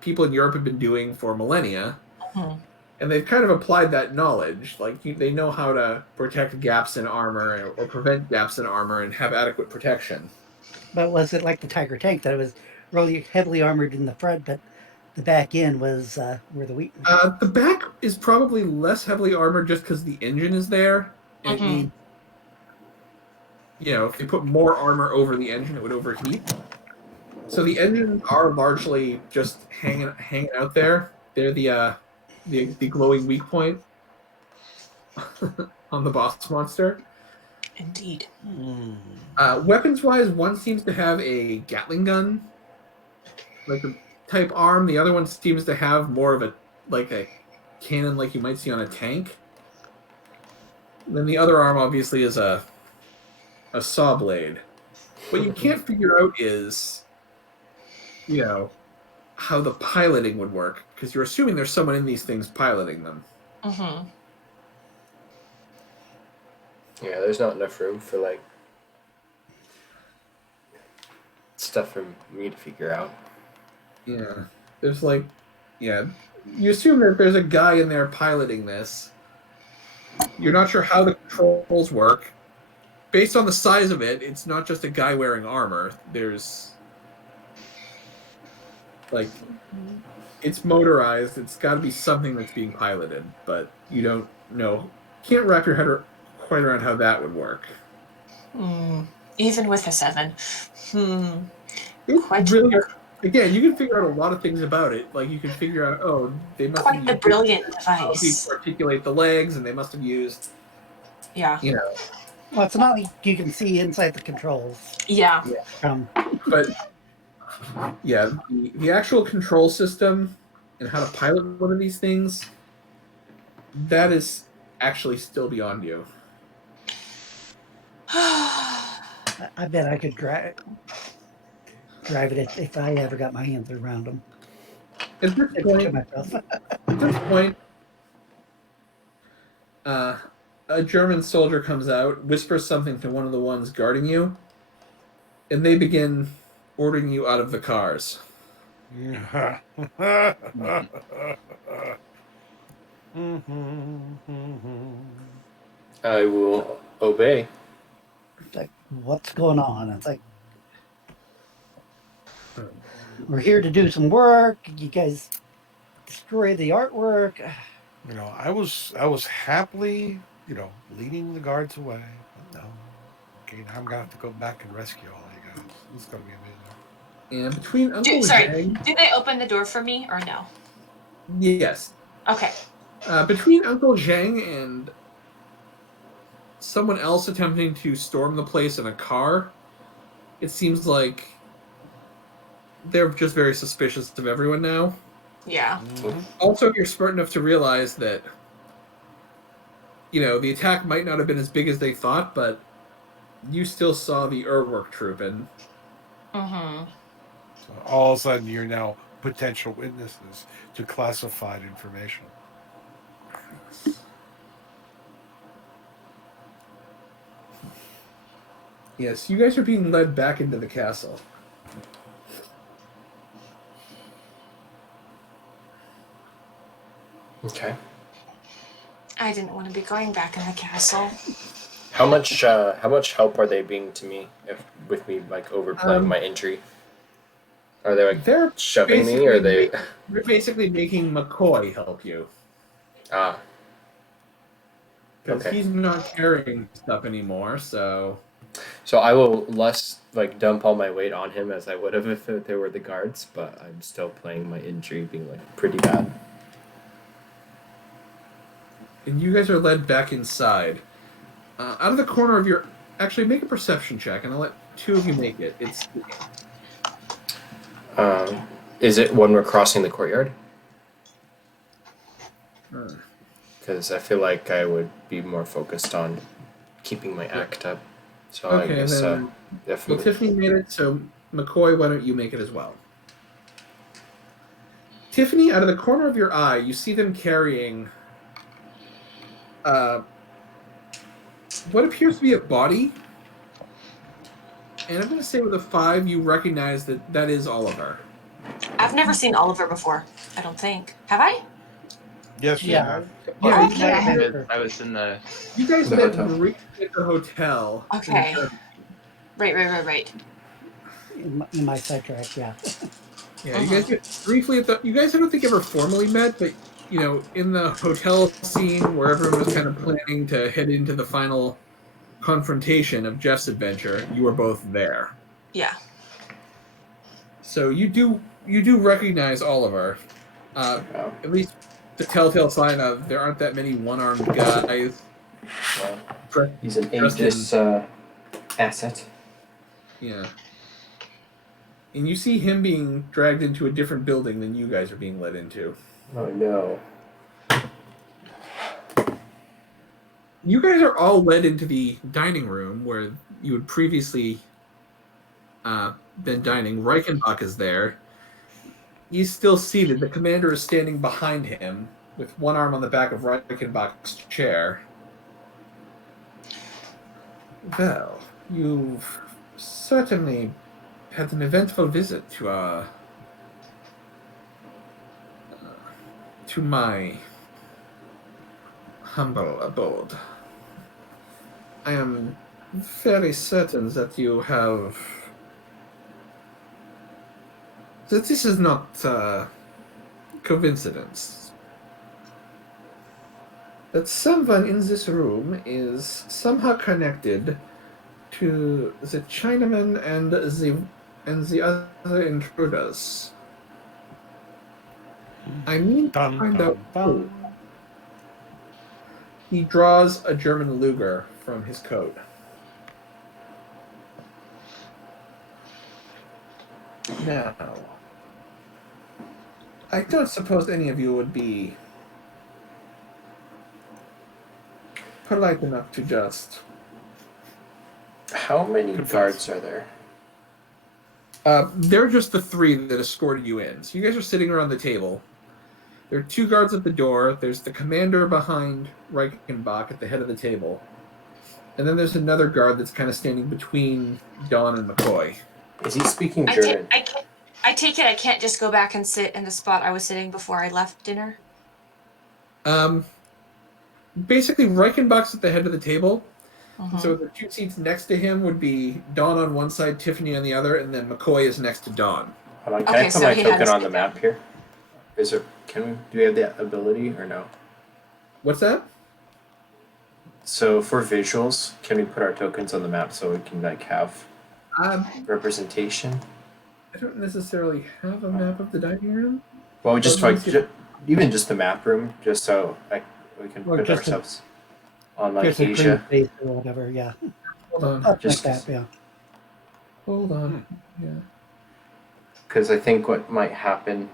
people in Europe have been doing for millennia. Hmm. And they've kind of applied that knowledge. Like they know how to protect gaps in armor or prevent gaps in armor and have adequate protection. But was it like the Tiger tank that it was really heavily armored in the front, but the back end was where the weakness? The back is probably less heavily armored just because the engine is there. And it needs, if they put more armor over the engine, it would overheat. So the engines are largely just hanging out there. They're the glowing weak point on the boss monster. Indeed. Weapons-wise, one seems to have a Gatling gun, like a type arm. The other one seems to have more of a cannon, like you might see on a tank. And then the other arm, obviously, is a saw blade. What you can't figure out is, how the piloting would work, because you're assuming there's someone in these things piloting them. Mm-hmm. Yeah, there's not enough room for stuff for me to figure out. Yeah, there's you assume that there's a guy in there piloting this. You're not sure how the controls work. Based on the size of it, it's not just a guy wearing armor. There's it's motorized. It's got to be something that's being piloted, but you don't know. Can't wrap your head quite around how that would work. Even with a 7. It's Quite really, again, you can figure out a lot of things about it. Like you can figure out, they must quite have the used brilliant how device. to articulate the legs, and they must have used, Yeah. Well, it's not like you can see inside the controls. Yeah. But yeah, the actual control system and how to pilot one of these things, that is actually still beyond you. I bet I could drive it if I ever got my hands around them. At this point, a German soldier comes out, whispers something to one of the ones guarding you, and they begin ordering you out of the cars. I will obey. It's like, what's going on? It's like, we're here to do some work. You guys destroy the artwork. I was happily, leading the guards away. But no. Okay, now I'm gonna have to go back and rescue all you guys. It's gonna be amazing. And between Uncle Zheng, Did they open the door for me or no? yes. Okay. Between Uncle Zheng and someone else attempting to storm the place in a car, it seems like they're just very suspicious of everyone now. Yeah. Also, you're smart enough to realize that, the attack might not have been as big as they thought, but you still saw the Urwerk troop, and So all of a sudden, you're now potential witnesses to classified information. yes, you guys are being led back into the castle. Okay. I didn't want to be going back in the castle. How much help are they being to me with me overplaying my injury? Are they They're shoving me, or are they? They're basically making McCoy help you. Ah. Because Okay. he's not carrying stuff anymore, so... So I will less like dump all my weight on him as I would have if there were the guards, but I'm still playing my injury being like pretty bad. And you guys are led back inside. Out of the corner of your... Actually, make a perception check, and I'll let two of you make it. It's... Is it when we're crossing the courtyard? Uh, Because I feel like I would be more focused on keeping my act up. So okay, I guess then... Well, definitely. Tiffany made it, so McCoy, why don't you make it as well? Tiffany, out of the corner of your eye, you see them carrying... what appears to be a body. And I'm going to say with a 5, you recognize that that is Oliver. I've never seen Oliver before. I don't think. Have I? Yes, you Yeah. have. Yeah, Okay. I was in the. you guys The met hotel. briefly at the hotel. Okay. Right. In my sidetrack, yeah. Yeah, you guys met briefly at the... You guys I don't think ever formally met, but, you know, in the hotel scene where everyone was kind of planning to head into the final confrontation of Jeff's adventure, you were both there. Yeah. So you do recognize Oliver. Wow. At least the telltale sign of there aren't that many one-armed guys. Well, he's an Dressed aegis asset. Yeah. And you see him being dragged into a different building than you guys are being led into. Oh no. You guys are all led into the dining room where you had previously been dining. Reichenbach is there. He's still seated. The commander is standing behind him with one arm on the back of Reichenbach's chair. Well, you've certainly had an eventful visit to my humble abode. I am very certain that you have... that this is not coincidence. That someone in this room is somehow connected to the Chinaman and the other intruders. I mean to Dun, find dun, out dun. who. He draws a German Luger from his coat. Now, I don't suppose any of you would be polite enough to just... How many guards are there? They're just the 3 that escorted you in. So you guys are sitting around the table. There are 2 guards at the door. There's the commander behind Reichenbach at the head of the table. And then there's another guard that's kind of standing between Dawn and McCoy. Is he speaking I German? take it I can't just go back and sit in the spot I was sitting before I left dinner. Basically, Reichenbach's at the head of the table. Mhm. So the 2 seats next to him would be Dawn on one side, Tiffany on the other, and then McCoy is next to Dawn. Hold on, can Okay, I put so my he had token to on the sit map here? Do we have that ability or no? What's that? So for visuals, can we put our tokens on the map so we can like have representation? I don't necessarily have a map of the dining room. Well, just Well, like even just the map room, just so like we can Or put just ourselves on like Just a green Asia. space or whatever, yeah. Hold on. Stuff Just- like that, yeah. Hold on. Yeah. Because I think what might happen,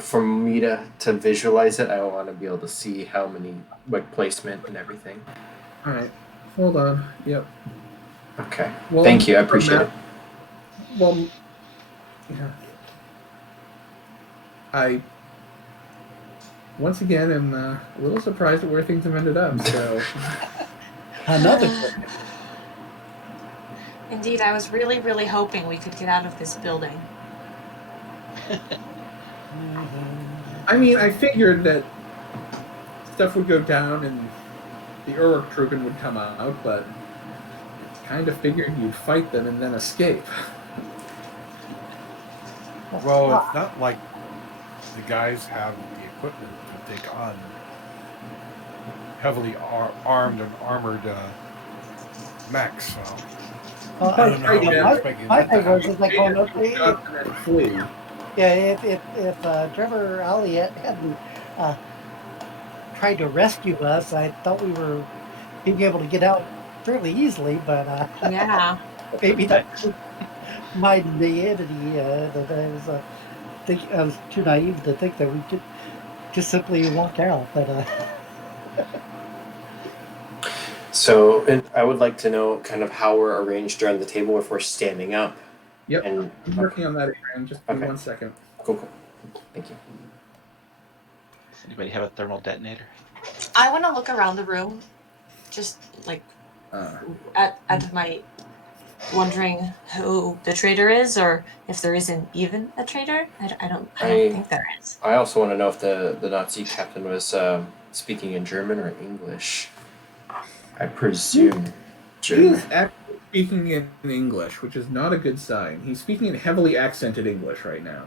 for me to visualize it, I want to be able to see how many like placement and everything. All right. Hold on. Yep. Okay. Well, Thank you. I the appreciate map- it. Well, yeah. I once again am a little surprised at where things have ended up. So Another Indeed, I was really, really hoping we could get out of this building. I mean, I figured that stuff would go down and the Uruk-Truppen would come out, but kind of figured you'd fight them and then escape. Well, it's not like the guys have the equipment to take on heavily armed and armored mechs. So Well, I don't know how Right, we're yeah. expecting my that to thing was happen. is like, They going, just okay, shot and then flee. yeah, if Trevor or Ollie hadn't tried to rescue us, I thought we were being able to get out fairly easily. But Yeah. maybe that was my naivety. That I was too naive to think that we could just simply walk out. But So I would like to know kind of how we're arranged around the table if we're standing up. Yep. And I'm working on that, Adrian. Just give me Okay. 1 second. Cool. Thank you. Does anybody have a thermal detonator? I want to look around the room, just like out of my wondering who the traitor is, or if there isn't even a traitor. I don't think there is. I also want to know if the Nazi captain was speaking in German or English. I presume He German. is actually speaking in English, which is not a good sign. He's speaking in heavily accented English right now,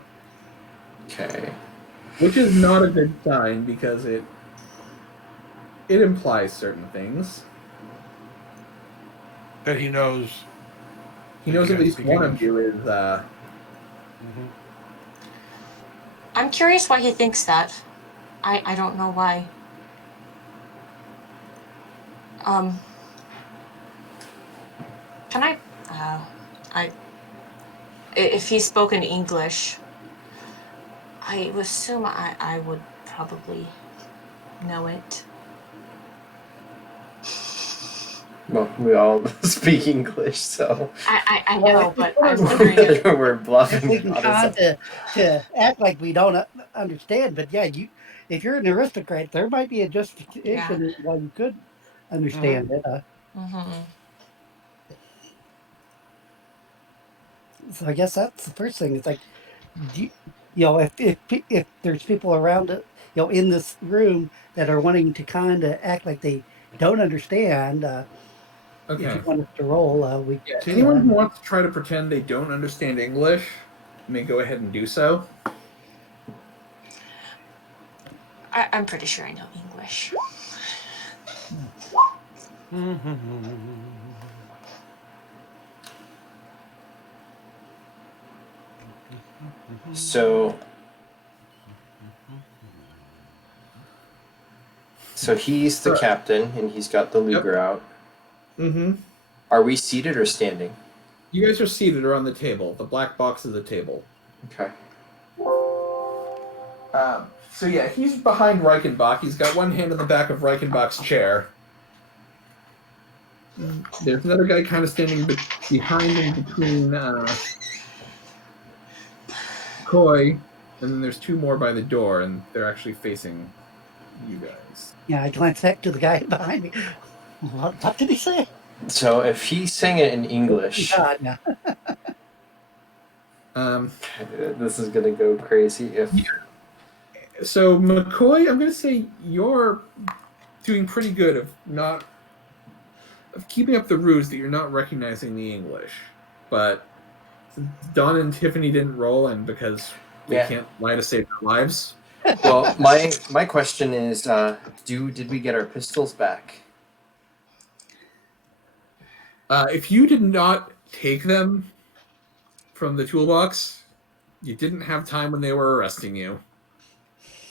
Okay. which is not a good sign because it implies certain things. That he knows. He that knows you at guys least speak one English. of you is. I'm curious why he thinks that. I don't know why. Can I if he spoke in English, I would assume I would probably know it. Well, we all speak English, so I know, but I was wondering if we're bluffing. taking time to act like we don't understand. But yeah, if you're an aristocrat, there might be a justification why you could understand it. Mhm. So I guess that's the first thing. It's like, if there's people around it, in this room that are wanting to kind of act like they don't understand, if Okay. you want us to roll, we Yeah. can. Anyone who wants to try to pretend they don't understand English may go ahead and do so. I'm pretty sure I know English. So he's the Correct. captain, and he's got the Luger out. Mm-hmm. Are we seated or standing? You guys are seated around the table. The black box is a table. Okay. So yeah, he's behind Reichenbach. He's got one hand on the back of Reichenbach's chair. There's another guy kind of standing behind and between McCoy, and then there's two more by the door, and they're actually facing you guys. Yeah, I glanced back to the guy behind me. What did he say? So if he's saying it in English, God, yeah. this is gonna go crazy. So McCoy, I'm gonna say you're doing pretty good of keeping up the ruse that you're not recognizing the English, but Don and Tiffany didn't roll, and because they can't lie to save their lives. Well, my question is, did we get our pistols back? If you did not take them from the toolbox, you didn't have time when they were arresting you.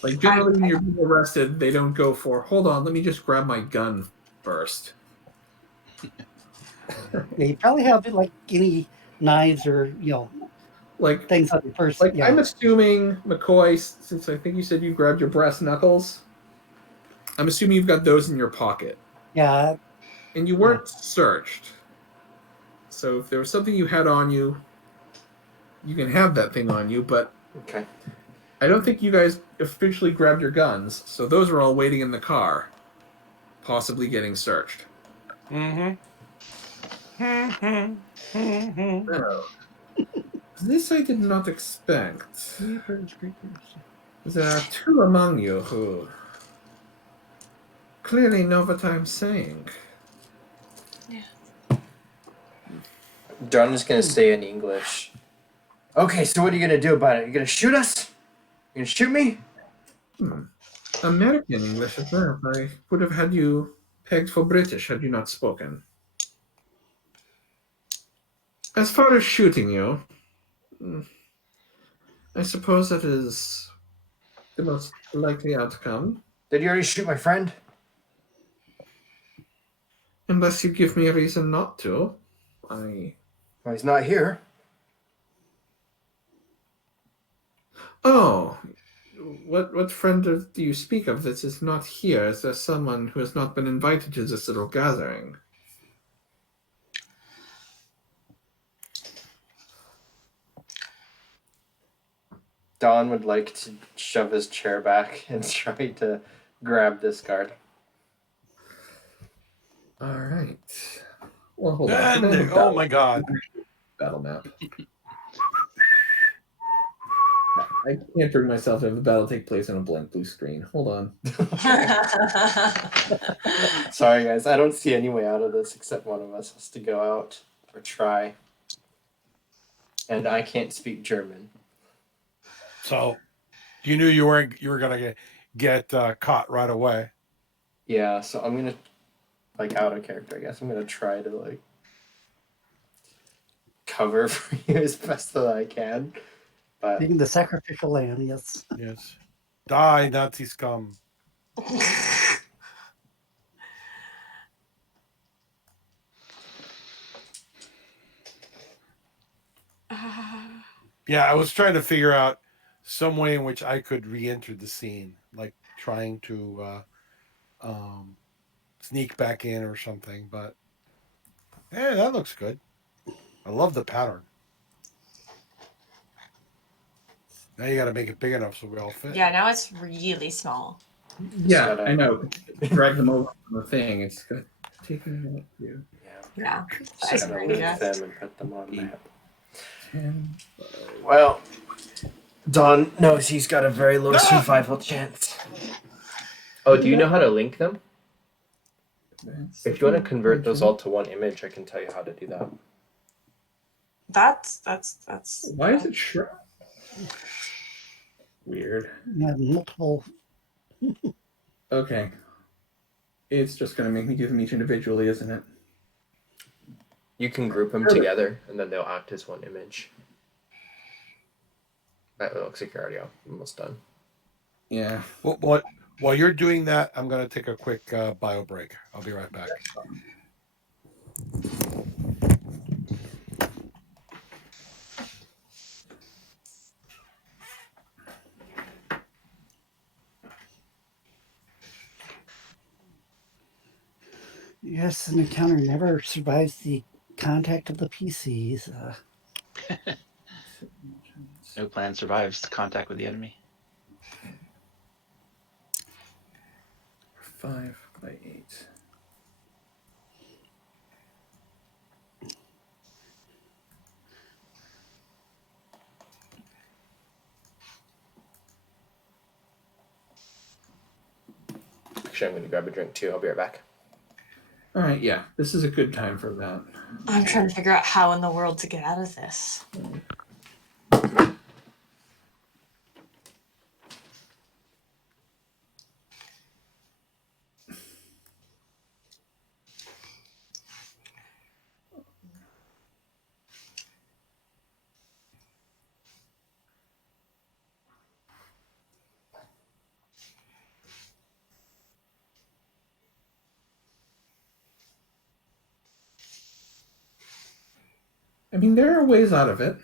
Like, generally when you're being arrested, they don't go for, hold on, let me just grab my gun first. Yeah, you probably have like any knives or like things on your purse. Like, I'm assuming, McCoy, since I think you said you grabbed your brass knuckles, I'm assuming you've got those in your pocket. Yeah. And you weren't searched. So if there was something you had on you, you can have that thing on you, but okay. I don't think you guys officially grabbed your guns, so those are all waiting in the car, possibly getting searched. Mm-hmm. No. This I did not expect. There are two among you who clearly know what I'm saying. Yeah. John is gonna say in English. Okay, so what are you gonna do about it? You gonna shoot us? You gonna shoot me? American English as well. I would have had you pegged for British had you not spoken. As far as shooting you, I suppose that is the most likely outcome. Did you already shoot my friend? Unless you give me a reason not to. Well, he's not here. Oh, what friend do you speak of that is not here? Is there someone who has not been invited to this little gathering? Don would like to shove his chair back and try to grab this card. All right. Well, hold on. And, oh my god. Battle map. I can't bring myself to have the battle take place on a blank blue screen. Hold on. Sorry, guys. I don't see any way out of this except one of us has to go out or try. And I can't speak German. So you knew you were gonna get caught right away. Yeah, so I'm gonna, like, out of character, I guess. I'm gonna try to, like, cover for you as best that I can. But Being the sacrificial lamb, yes. Yes. Die, Nazi scum. Yeah, I was trying to figure out some way in which I could re-enter the scene, like trying to sneak back in or something. But yeah, that looks good. I love the pattern. Now you got to make it big enough so we all fit. Yeah, now it's really small. Yeah, gotta- I know. Drag them over from the thing. It's gonna take a minute. Too. Yeah. Just Size gotta of lift Rita. them and put them on the map. 10, Well, Don knows he's got a very low survival chance. Oh, do you know how to link them? If you want to convert those all to one image, I can tell you how to do that. That's Why is it shrunk? Weird. You have multiple. Okay. It's just going to make me do them each individually, isn't it? You can group them together, and then they'll act as one image. That looks like you're already almost done. Yeah. While you're doing that, I'm going to take a quick bio break. I'll be right back. Yes, an encounter never survives the contact of the PCs. No plan survives contact with the enemy. 5 by 8. Actually, I'm going to grab a drink too. I'll be right back. All right, yeah. This is a good time for that. I'm trying to figure out how in the world to get out of this. I mean, there are ways out of it.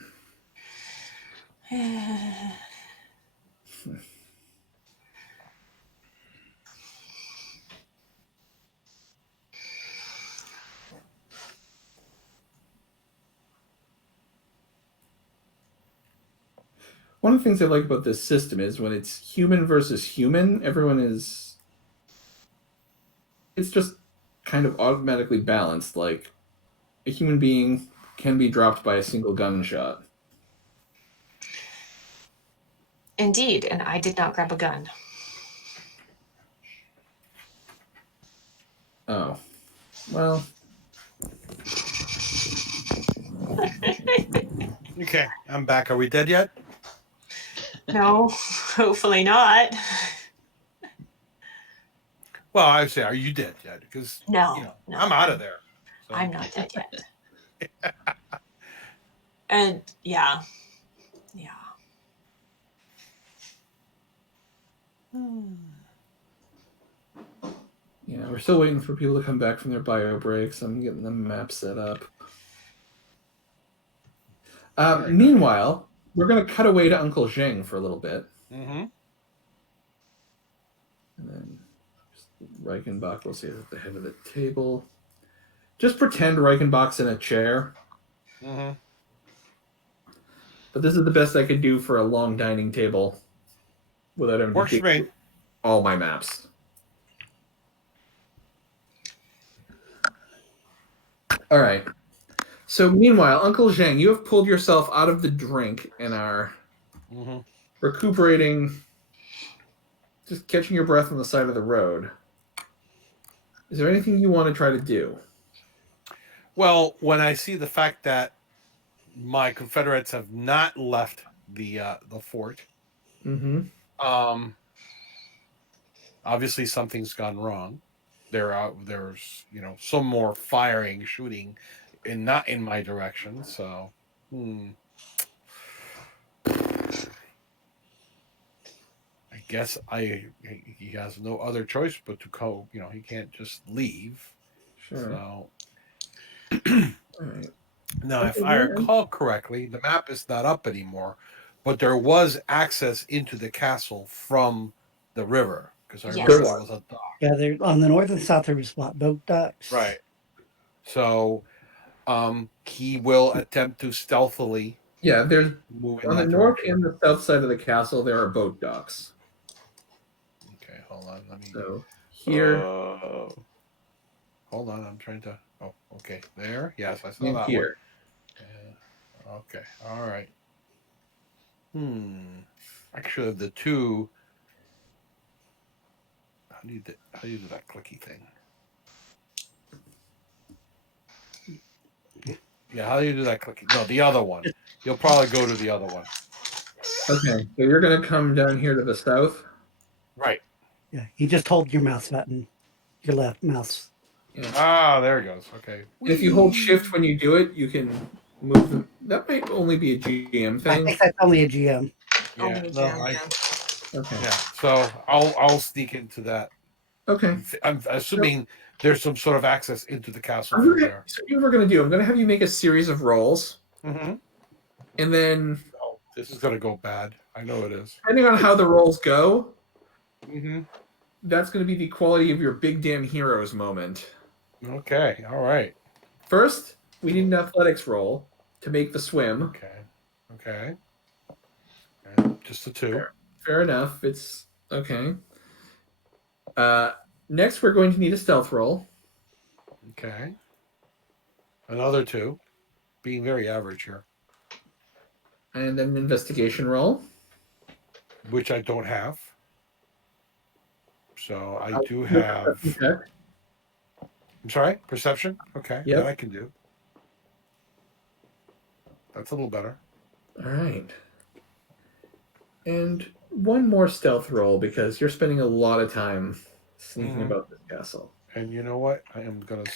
One of the things I like about this system is when it's human versus human, everyone is... It's just kind of automatically balanced. Like, a human being can be dropped by a single gunshot. Indeed, and I did not grab a gun. Oh. Well... Okay, I'm back. Are we dead yet? No, hopefully not. Well, I would say, are you dead yet? Because No, no, I'm out of there. So. I'm not dead yet. And yeah. Yeah, we're still waiting for people to come back from their bio breaks. I'm getting the map set up. Meanwhile, we're going to cut away to Uncle Zheng for a little bit. Mm-hmm. And then Reichenbach will sit at the head of the table. Just pretend Reichenbach's in a chair. Mm-hmm. But this is the best I could do for a long dining table without having Works to for me. dig all my maps. All right. So meanwhile, Uncle Zheng, you have pulled yourself out of the drink and are recuperating, just catching your breath on the side of the road. Is there anything you want to try to do? Well, when I see the fact that my Confederates have not left the fort, obviously something's gone wrong. There's some more firing, shooting, and not in my direction. So, I guess he has no other choice but to go. He can't just leave. Sure. So, all right. Now, if I recall correctly, the map is not up anymore, but there was access into the castle from the river because I remember there was a dock. Yeah, they're on the north and south there was boat docks. Right. So, he will attempt to stealthily. Yeah, there's move on the north and the south side of the castle. There are boat docks. Okay, hold on. Let me. So here. Hold on, I'm trying to. Oh, okay. There. Yes, I saw and that here. one. Okay. All right. Actually, the two. How do you do that clicky thing? Yeah, how do you do that clicky? No, the other one. You'll probably go to the other one. Okay, so you're going to come down here to the south? Right. Yeah, you just hold your mouse button, your left mouse. Yeah. Ah, there it goes. Okay. And if you hold shift when you do it, you can move them. That might only be a GM thing. I think that's only a GM. Yeah. Okay. Yeah. So I'll sneak into that. Okay. I'm assuming there's some sort of access into the castle from there. So here's what we're going to do. I'm going to have you make a series of rolls. Mm-hmm. And then... Oh, this is going to go bad. I know it is. Depending on how the rolls go, mm-hmm. that's going to be the quality of your big damn heroes moment. Okay. All right. First, we need an athletics roll to make the swim. Okay. And just the two. Fair enough. It's okay. Next, we're going to need a stealth roll. Okay. Another two. Being very average here. And then an investigation roll. Which I don't have. So I do have... I'm sorry? Perception? Okay. Yep. That I can do. That's a little better. All right. And one more stealth roll because you're spending a lot of time sneaking about this castle. And you know what? I'm going to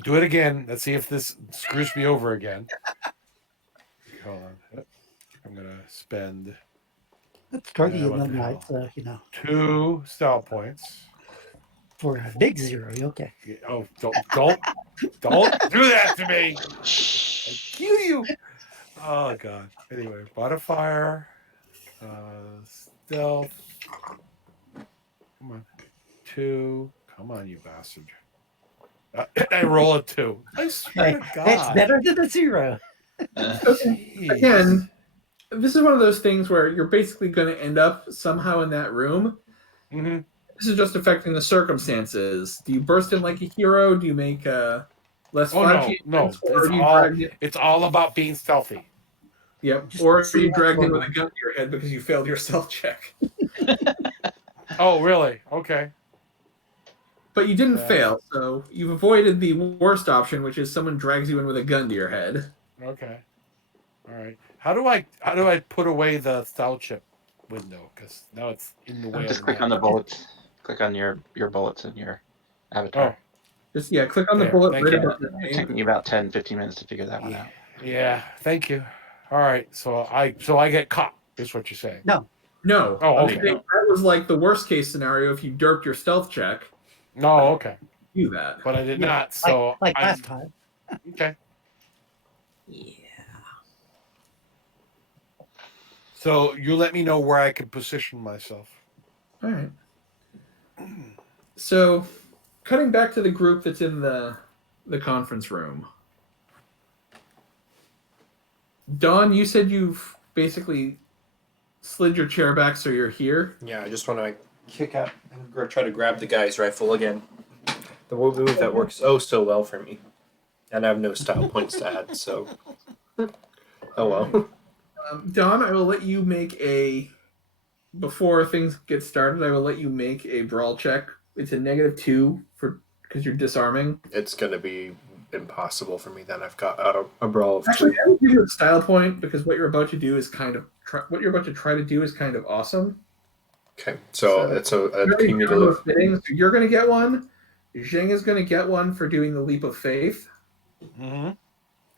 do it again. Let's see if this screws me over again. Hold on. I'm going to spend... That's target midnight, so, 2 style points. For a big 0, okay. Oh, don't do that to me. I kill you. Oh God. Anyway, modifier, stealth. Come on, 2. Come on, you bastard. I roll a 2. I swear to God. It's better than a 0. Again, this is one of those things where you're basically going to end up somehow in that room. Mm-hmm. This is just affecting the circumstances. Do you burst in like a hero? Do you make less flashy? No. It's all about being stealthy. Yep. Or are you dragged in with a gun to your head because you failed your stealth check? Oh, really? Okay. But you didn't fail, so you've avoided the worst option, which is someone drags you in with a gun to your head. Okay. All right. How do I put away the stealth chip? window because now it's in the way. Just of click on the bullets. Click on your bullets in your avatar. Oh, Just click on the There, bullet thank right you. above the It'll name. take me about 10-15 minutes to figure that one out. yeah. Thank you. All right. So I get caught. Is what you're saying? No. Oh, I'm okay. saying that was like the worst case scenario if you derped your stealth check. No. Okay. Do that. But I did Yeah, not. So like I'm- last time. Okay. Yeah. So you let me know where I can position myself. All right. So, cutting back to the group that's in the conference room. Dawn, you said you've basically slid your chair back so you're here. Yeah, I just want to kick up and try to grab the guy's rifle again. The move that works oh so well for me. And I have no style points to add, so. Oh well. Dawn, I will let you make before things get started, I will let you make a brawl check. It's a -2 because you're disarming. It's going to be impossible for me then. I've got out a brawl of Actually, 2. I will give you a style point because what you're about to do is kind of awesome. Okay, so it's a Very cumulative. fitting. So you're going to get one. Zheng is going to get one for doing the leap of faith. Mm-hmm.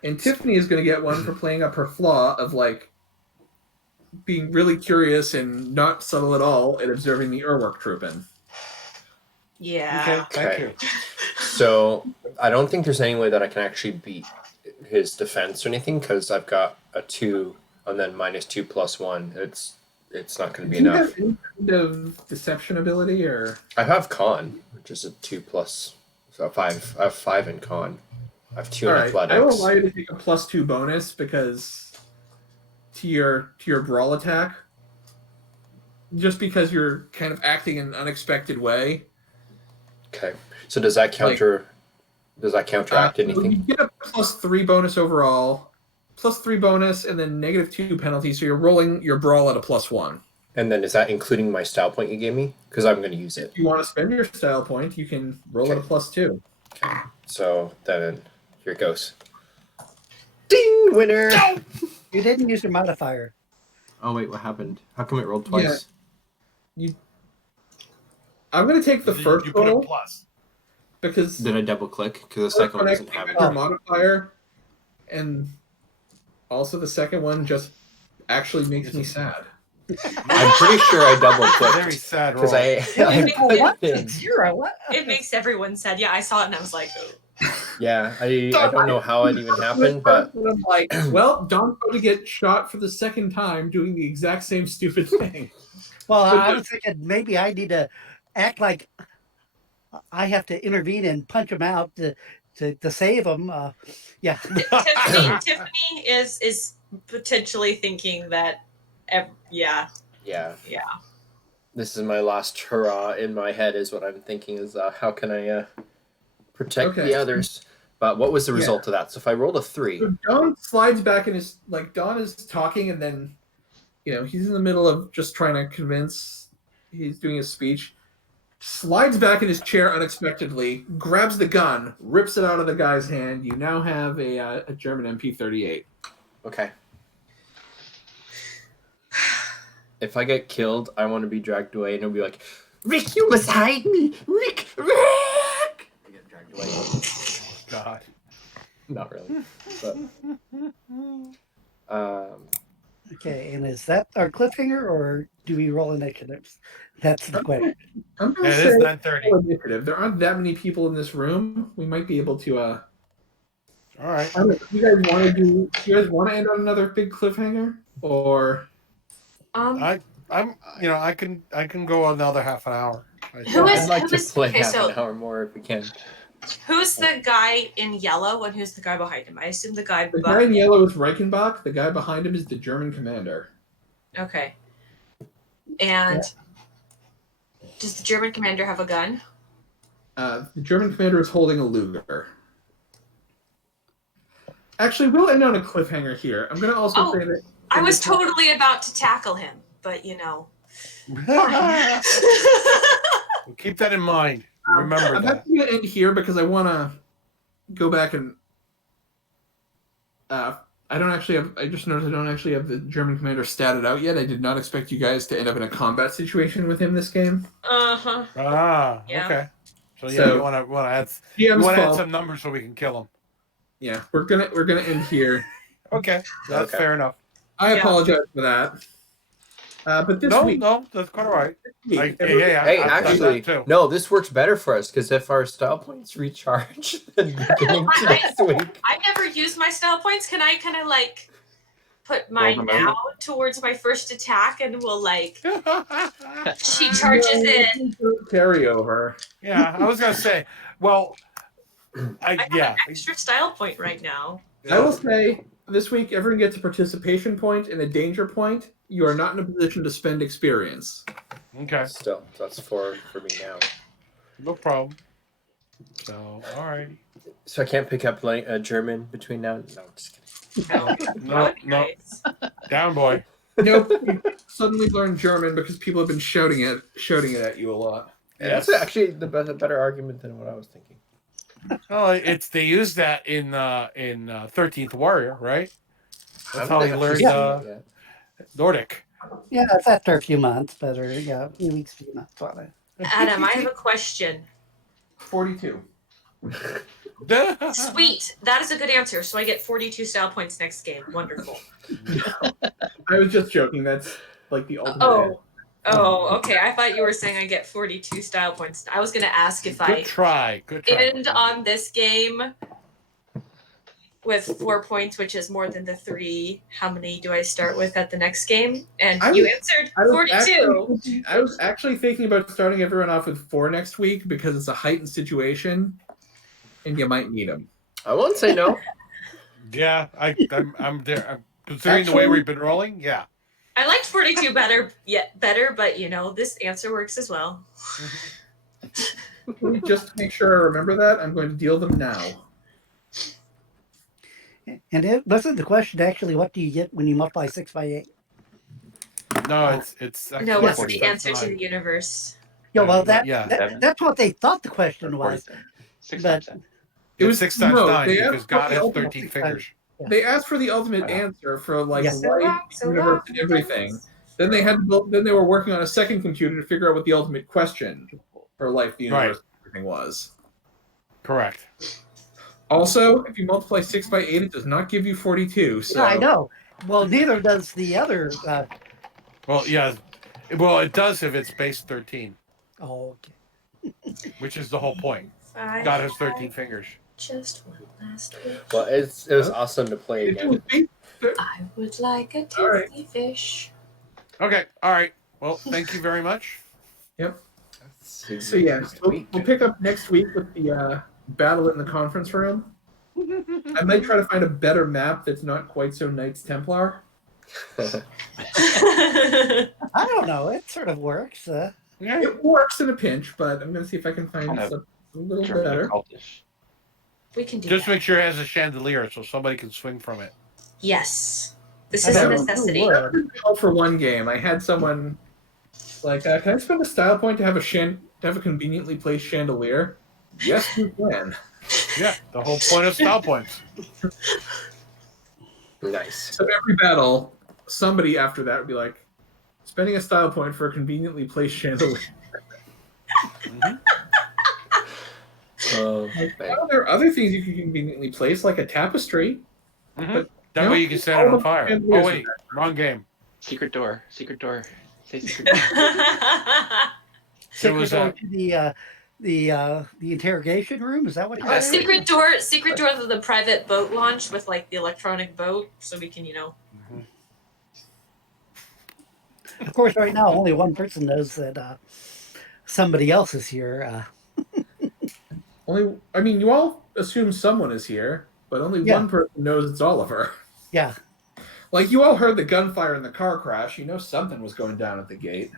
And Tiffany is going to get one for playing up her flaw of like being really curious and not subtle at all at observing the Urwerk trooping. Yeah. Okay. Thank you. So I don't think there's any way that I can actually beat his defense or anything because I've got a 2 and then -2 + 1. It's not going to be Do you enough. have any kind of deception ability or? I have con, which is a 2 plus, so 5. I have 5 in con. I have 2 in All right, I will athletics. allow you to take a +2 bonus because to your brawl attack, just because you're kind of acting in an unexpected way. Okay, so does that counteract So anything? you get a +3 bonus overall, +3 bonus, and then -2 penalty. So you're rolling your brawl at a +1. And then is that including my style point you gave me? Because I'm going to use it. If you want to spend your style point, you can roll at a +2. Okay, so then here it goes. Ding! Winner! You didn't use your modifier. Oh wait, what happened? How come it rolled twice? I'm going to take the first You put a roll plus. because Did I double click? Because the first second one one doesn't actually have your it. modifier, and also the second one just actually makes me sad. I'm pretty sure I double Very clicked sad roll. because I put What? it in. 0? What? It makes everyone sad. Yeah, I saw it and I was like, oh. Yeah, I don't know how it even happened, but I'm like, well, Don's going to get shot for the second time doing the exact same stupid thing. Well, I was thinking maybe I need to act like I have to intervene and punch him out to save him. Yeah. Tiffany is potentially thinking that, yeah. yeah. Yeah. This is my last hurrah in my head. Is what I'm thinking is how can I protect Okay. the others? But what was the result of that? So if I rolled a 3, So Don slides back in his Don is talking, and then he's in the middle of just trying to convince. He's doing his speech. Slides back in his chair unexpectedly, grabs the gun, rips it out of the guy's hand. You now have a German MP38. okay. If I get killed, I want to be dragged away, and it'll be like, Rick, you must hide me, Rick. I get dragged away. God. Not really, but Okay, and is that our cliffhanger, or do we roll initiatives? That's the question. I'm going Yeah, to it is say 9:30. initiative. There aren't that many people in this room. We might be able to. All right. I don't know, you guys want to do? You guys want to end on another big cliffhanger, or? I can go another half an hour. Who is- I'd like to play okay, half so- an hour more if we can. Who's the guy in yellow and who's the guy behind him? I assume the guy The guy in yellow is Reichenbach. The guy behind him is the German commander. Okay. And does the German commander have a gun? The German commander is holding a Luger. Actually, we'll end on a cliffhanger here. I'm going to also say that I was totally about to tackle him, but Keep that in mind. Remember I'm that. actually going to end here because I want to go back and I don't actually have. I just noticed I don't actually have the German commander statted out yet. I did not expect you guys to end up in a combat situation with him this game. Uh-huh. Ah, Yeah. okay. So yeah, So, you want to add GM's fault. some numbers so we can kill him. Yeah, we're gonna end here. Okay, that's fair enough. I Yeah. apologize for that. But this week, No, that's quite all right. week, Hey, Hey, I've done actually, that too. no, this works better for us because if our style points recharge then beginning to next week. I never use my style points. Can I kind of like put mine them over? now towards my first attack, and we'll like she charges in. carryover. Yeah, I was gonna say. Well, I have an extra style point right now. I will say this week everyone gets a participation point and a danger point. You are not in a position to spend experience. Okay, Still, that's for me now. no problem. So, all right. So I can't pick up German between now. No, just kidding. No, Nice. down boy. Nope. You suddenly learn German because people have been shouting it at you a lot. Yeah, that's actually the better argument than what I was thinking. Oh, they use that in 13th Warrior, right? That's how he learned Yeah. Nordic. Yeah, it's after a few months, but or yeah, a few weeks, few months on it. Adam, I have a question. 42. Sweet. That is a good answer. So I get 42 style points next game. Wonderful. I was just joking. That's like the ultimate. Oh, okay. I thought you were saying I get 42 style points. I was going to ask if Good try. end on this game with 4 points, which is more than the 3. How many do I start with at the next game? And you answered 42. I was actually thinking about starting everyone off with 4 next week because it's a heightened situation, and you might need them. I won't say no. Yeah, I'm there. Considering the way we've been rolling, yeah. I liked 42 better, but this answer works as well. Just to make sure I remember that, I'm going to deal them now. And it wasn't the question actually, what do you get when you multiply 6 by 8? No, it's actually No, what's the 47. answer to the universe? Yeah, well, Yeah. that's what they thought the question was. 6 But- times 10. It was 6 times 9 they because asked God for the has ultimate 13 fingers. They asked for the ultimate answer for like Yes. life, universe, and everything. Then they were working on a second computer to figure out what the ultimate question for life, the universe, and everything was. Correct. Also, if you multiply 6 by 8, it does not give you 42. So Yeah, I know. Well, neither does the other. Well, yeah. Well, it does if it's base 13, Oh, okay. which is the whole point. 5, God has 13 fingers. Just one last wish. Well, it was awesome to play If it again. was base I would like a All right. Tiffany fish. Okay. All right. Well, thank you very much. So yeah, we'll pick up next week with the battle in the conference room. I might try to find a better map that's not quite so Knights Templar. I don't know. It sort of works. Yeah. It works in a pinch, but I'm going to see if I can find Kind of something a little German better. occultish. We can do Just that. make sure it has a chandelier so somebody can swing from it. Yes. This I is a don't know. necessity. Wood. All for one game. I had someone like, can I spend a style point to have a conveniently placed chandelier? Yes, you can. Yeah. The whole point of style points. Nice. So every battle, somebody after that would be like, spending a style point for a conveniently placed chandelier. Oh, Well, there are other things you can conveniently place, like a tapestry. That No, way you can set it all on of the fire. chandeliers Oh are wait, wrong game. Secret door. Secret door. Say secret door. It was Secret door to the interrogation room. Is that what you're saying? secret door to the private boat launch with like the electronic boat, so we can, Of course, right now only one person knows that somebody else is here. You all assume someone is here, but only Yeah. one person knows it's Oliver. Yeah. Like, you all heard the gunfire in the car crash. You know something was going down at the gate.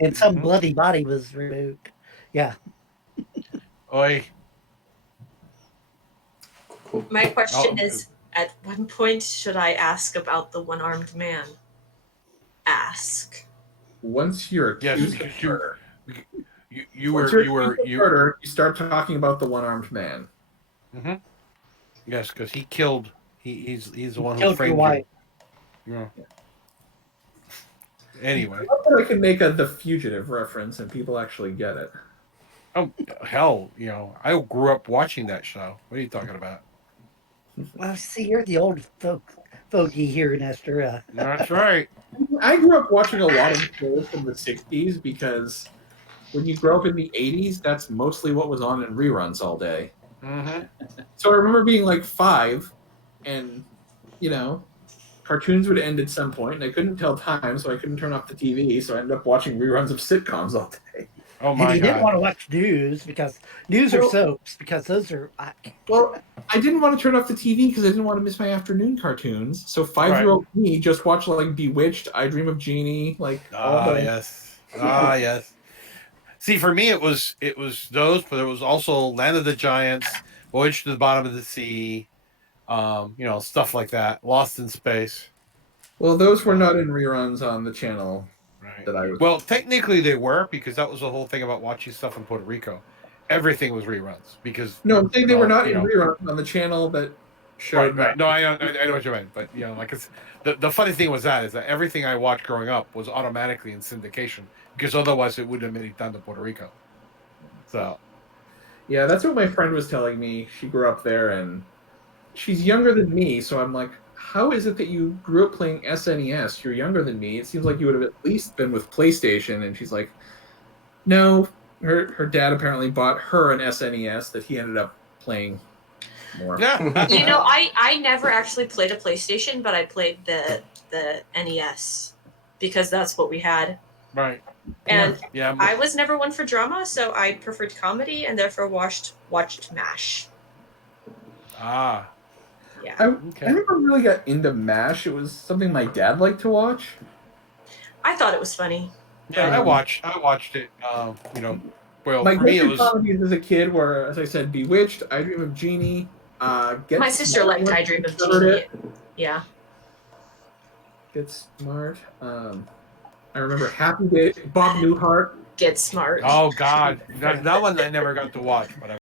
And some bloody body was removed. Yeah. Oi. cool. My question Oh. is, at what point should I ask about the one-armed man? Ask. Once you're Yes, accused because of murder, you Once were you're accused of murder, you start talking about the one-armed man. Yes, because he killed He's the one who Killed your framed wife. you. Yeah. Anyway. I love that I can make a The Fugitive reference and people actually get it. Oh hell, I grew up watching that show. What are you talking about? Well, see, you're the old fogey here, Nestor. That's right. I grew up watching a lot of shows from the 60s because when you grow up in the 80s, that's mostly what was on in reruns all day. Mm-hmm. So I remember being like 5 and, cartoons would end at some point and I couldn't tell time, so I couldn't turn off the TV, so I ended up watching reruns of sitcoms all day. Oh And my you god. didn't want to watch news because news are soaps because those are. Well, I didn't want to turn off the TV because I didn't want to miss my afternoon cartoons. So 5-year-old me just watched like Bewitched, I Dream of Jeannie, like all the... Yes. Yes. See, for me, it was those, but it was also Land of the Giants, Voyage to the Bottom of the Sea, stuff like that. Lost in Space. Well, those were not in reruns on the channel that I was... Well, technically they were, because that was the whole thing about watching stuff in Puerto Rico. Everything was reruns because... No, I'm saying they were not in reruns on the channel that showed... Right. No, I know what you meant, but the funny thing was is that everything I watched growing up was automatically in syndication, because otherwise it wouldn't have made it down to Puerto Rico. So... Yeah, that's what my friend was telling me. She grew up there, and she's younger than me, so I'm like, how is it that you grew up playing SNES? You're younger than me. It seems like you would have at least been with PlayStation. And she's like, no, her dad apparently bought her an SNES that he ended up playing more. Yeah. I never actually played a PlayStation, but I played the NES because that's what we had. Right. And yeah. I was never one for drama, so I preferred comedy and therefore watched MASH. Ah. Yeah. I never really got into MASH. It was something my dad liked to watch. I thought it was funny. Yeah, I watched it. Well, my for me it was comedies as a kid were, as I said, Bewitched, I Dream of Jeannie. My sister liked I Dream of Jeannie. Yeah. Get Smart. I remember Happy Day. Bob Newhart. Get Smart. Oh God, that one I never got to watch, but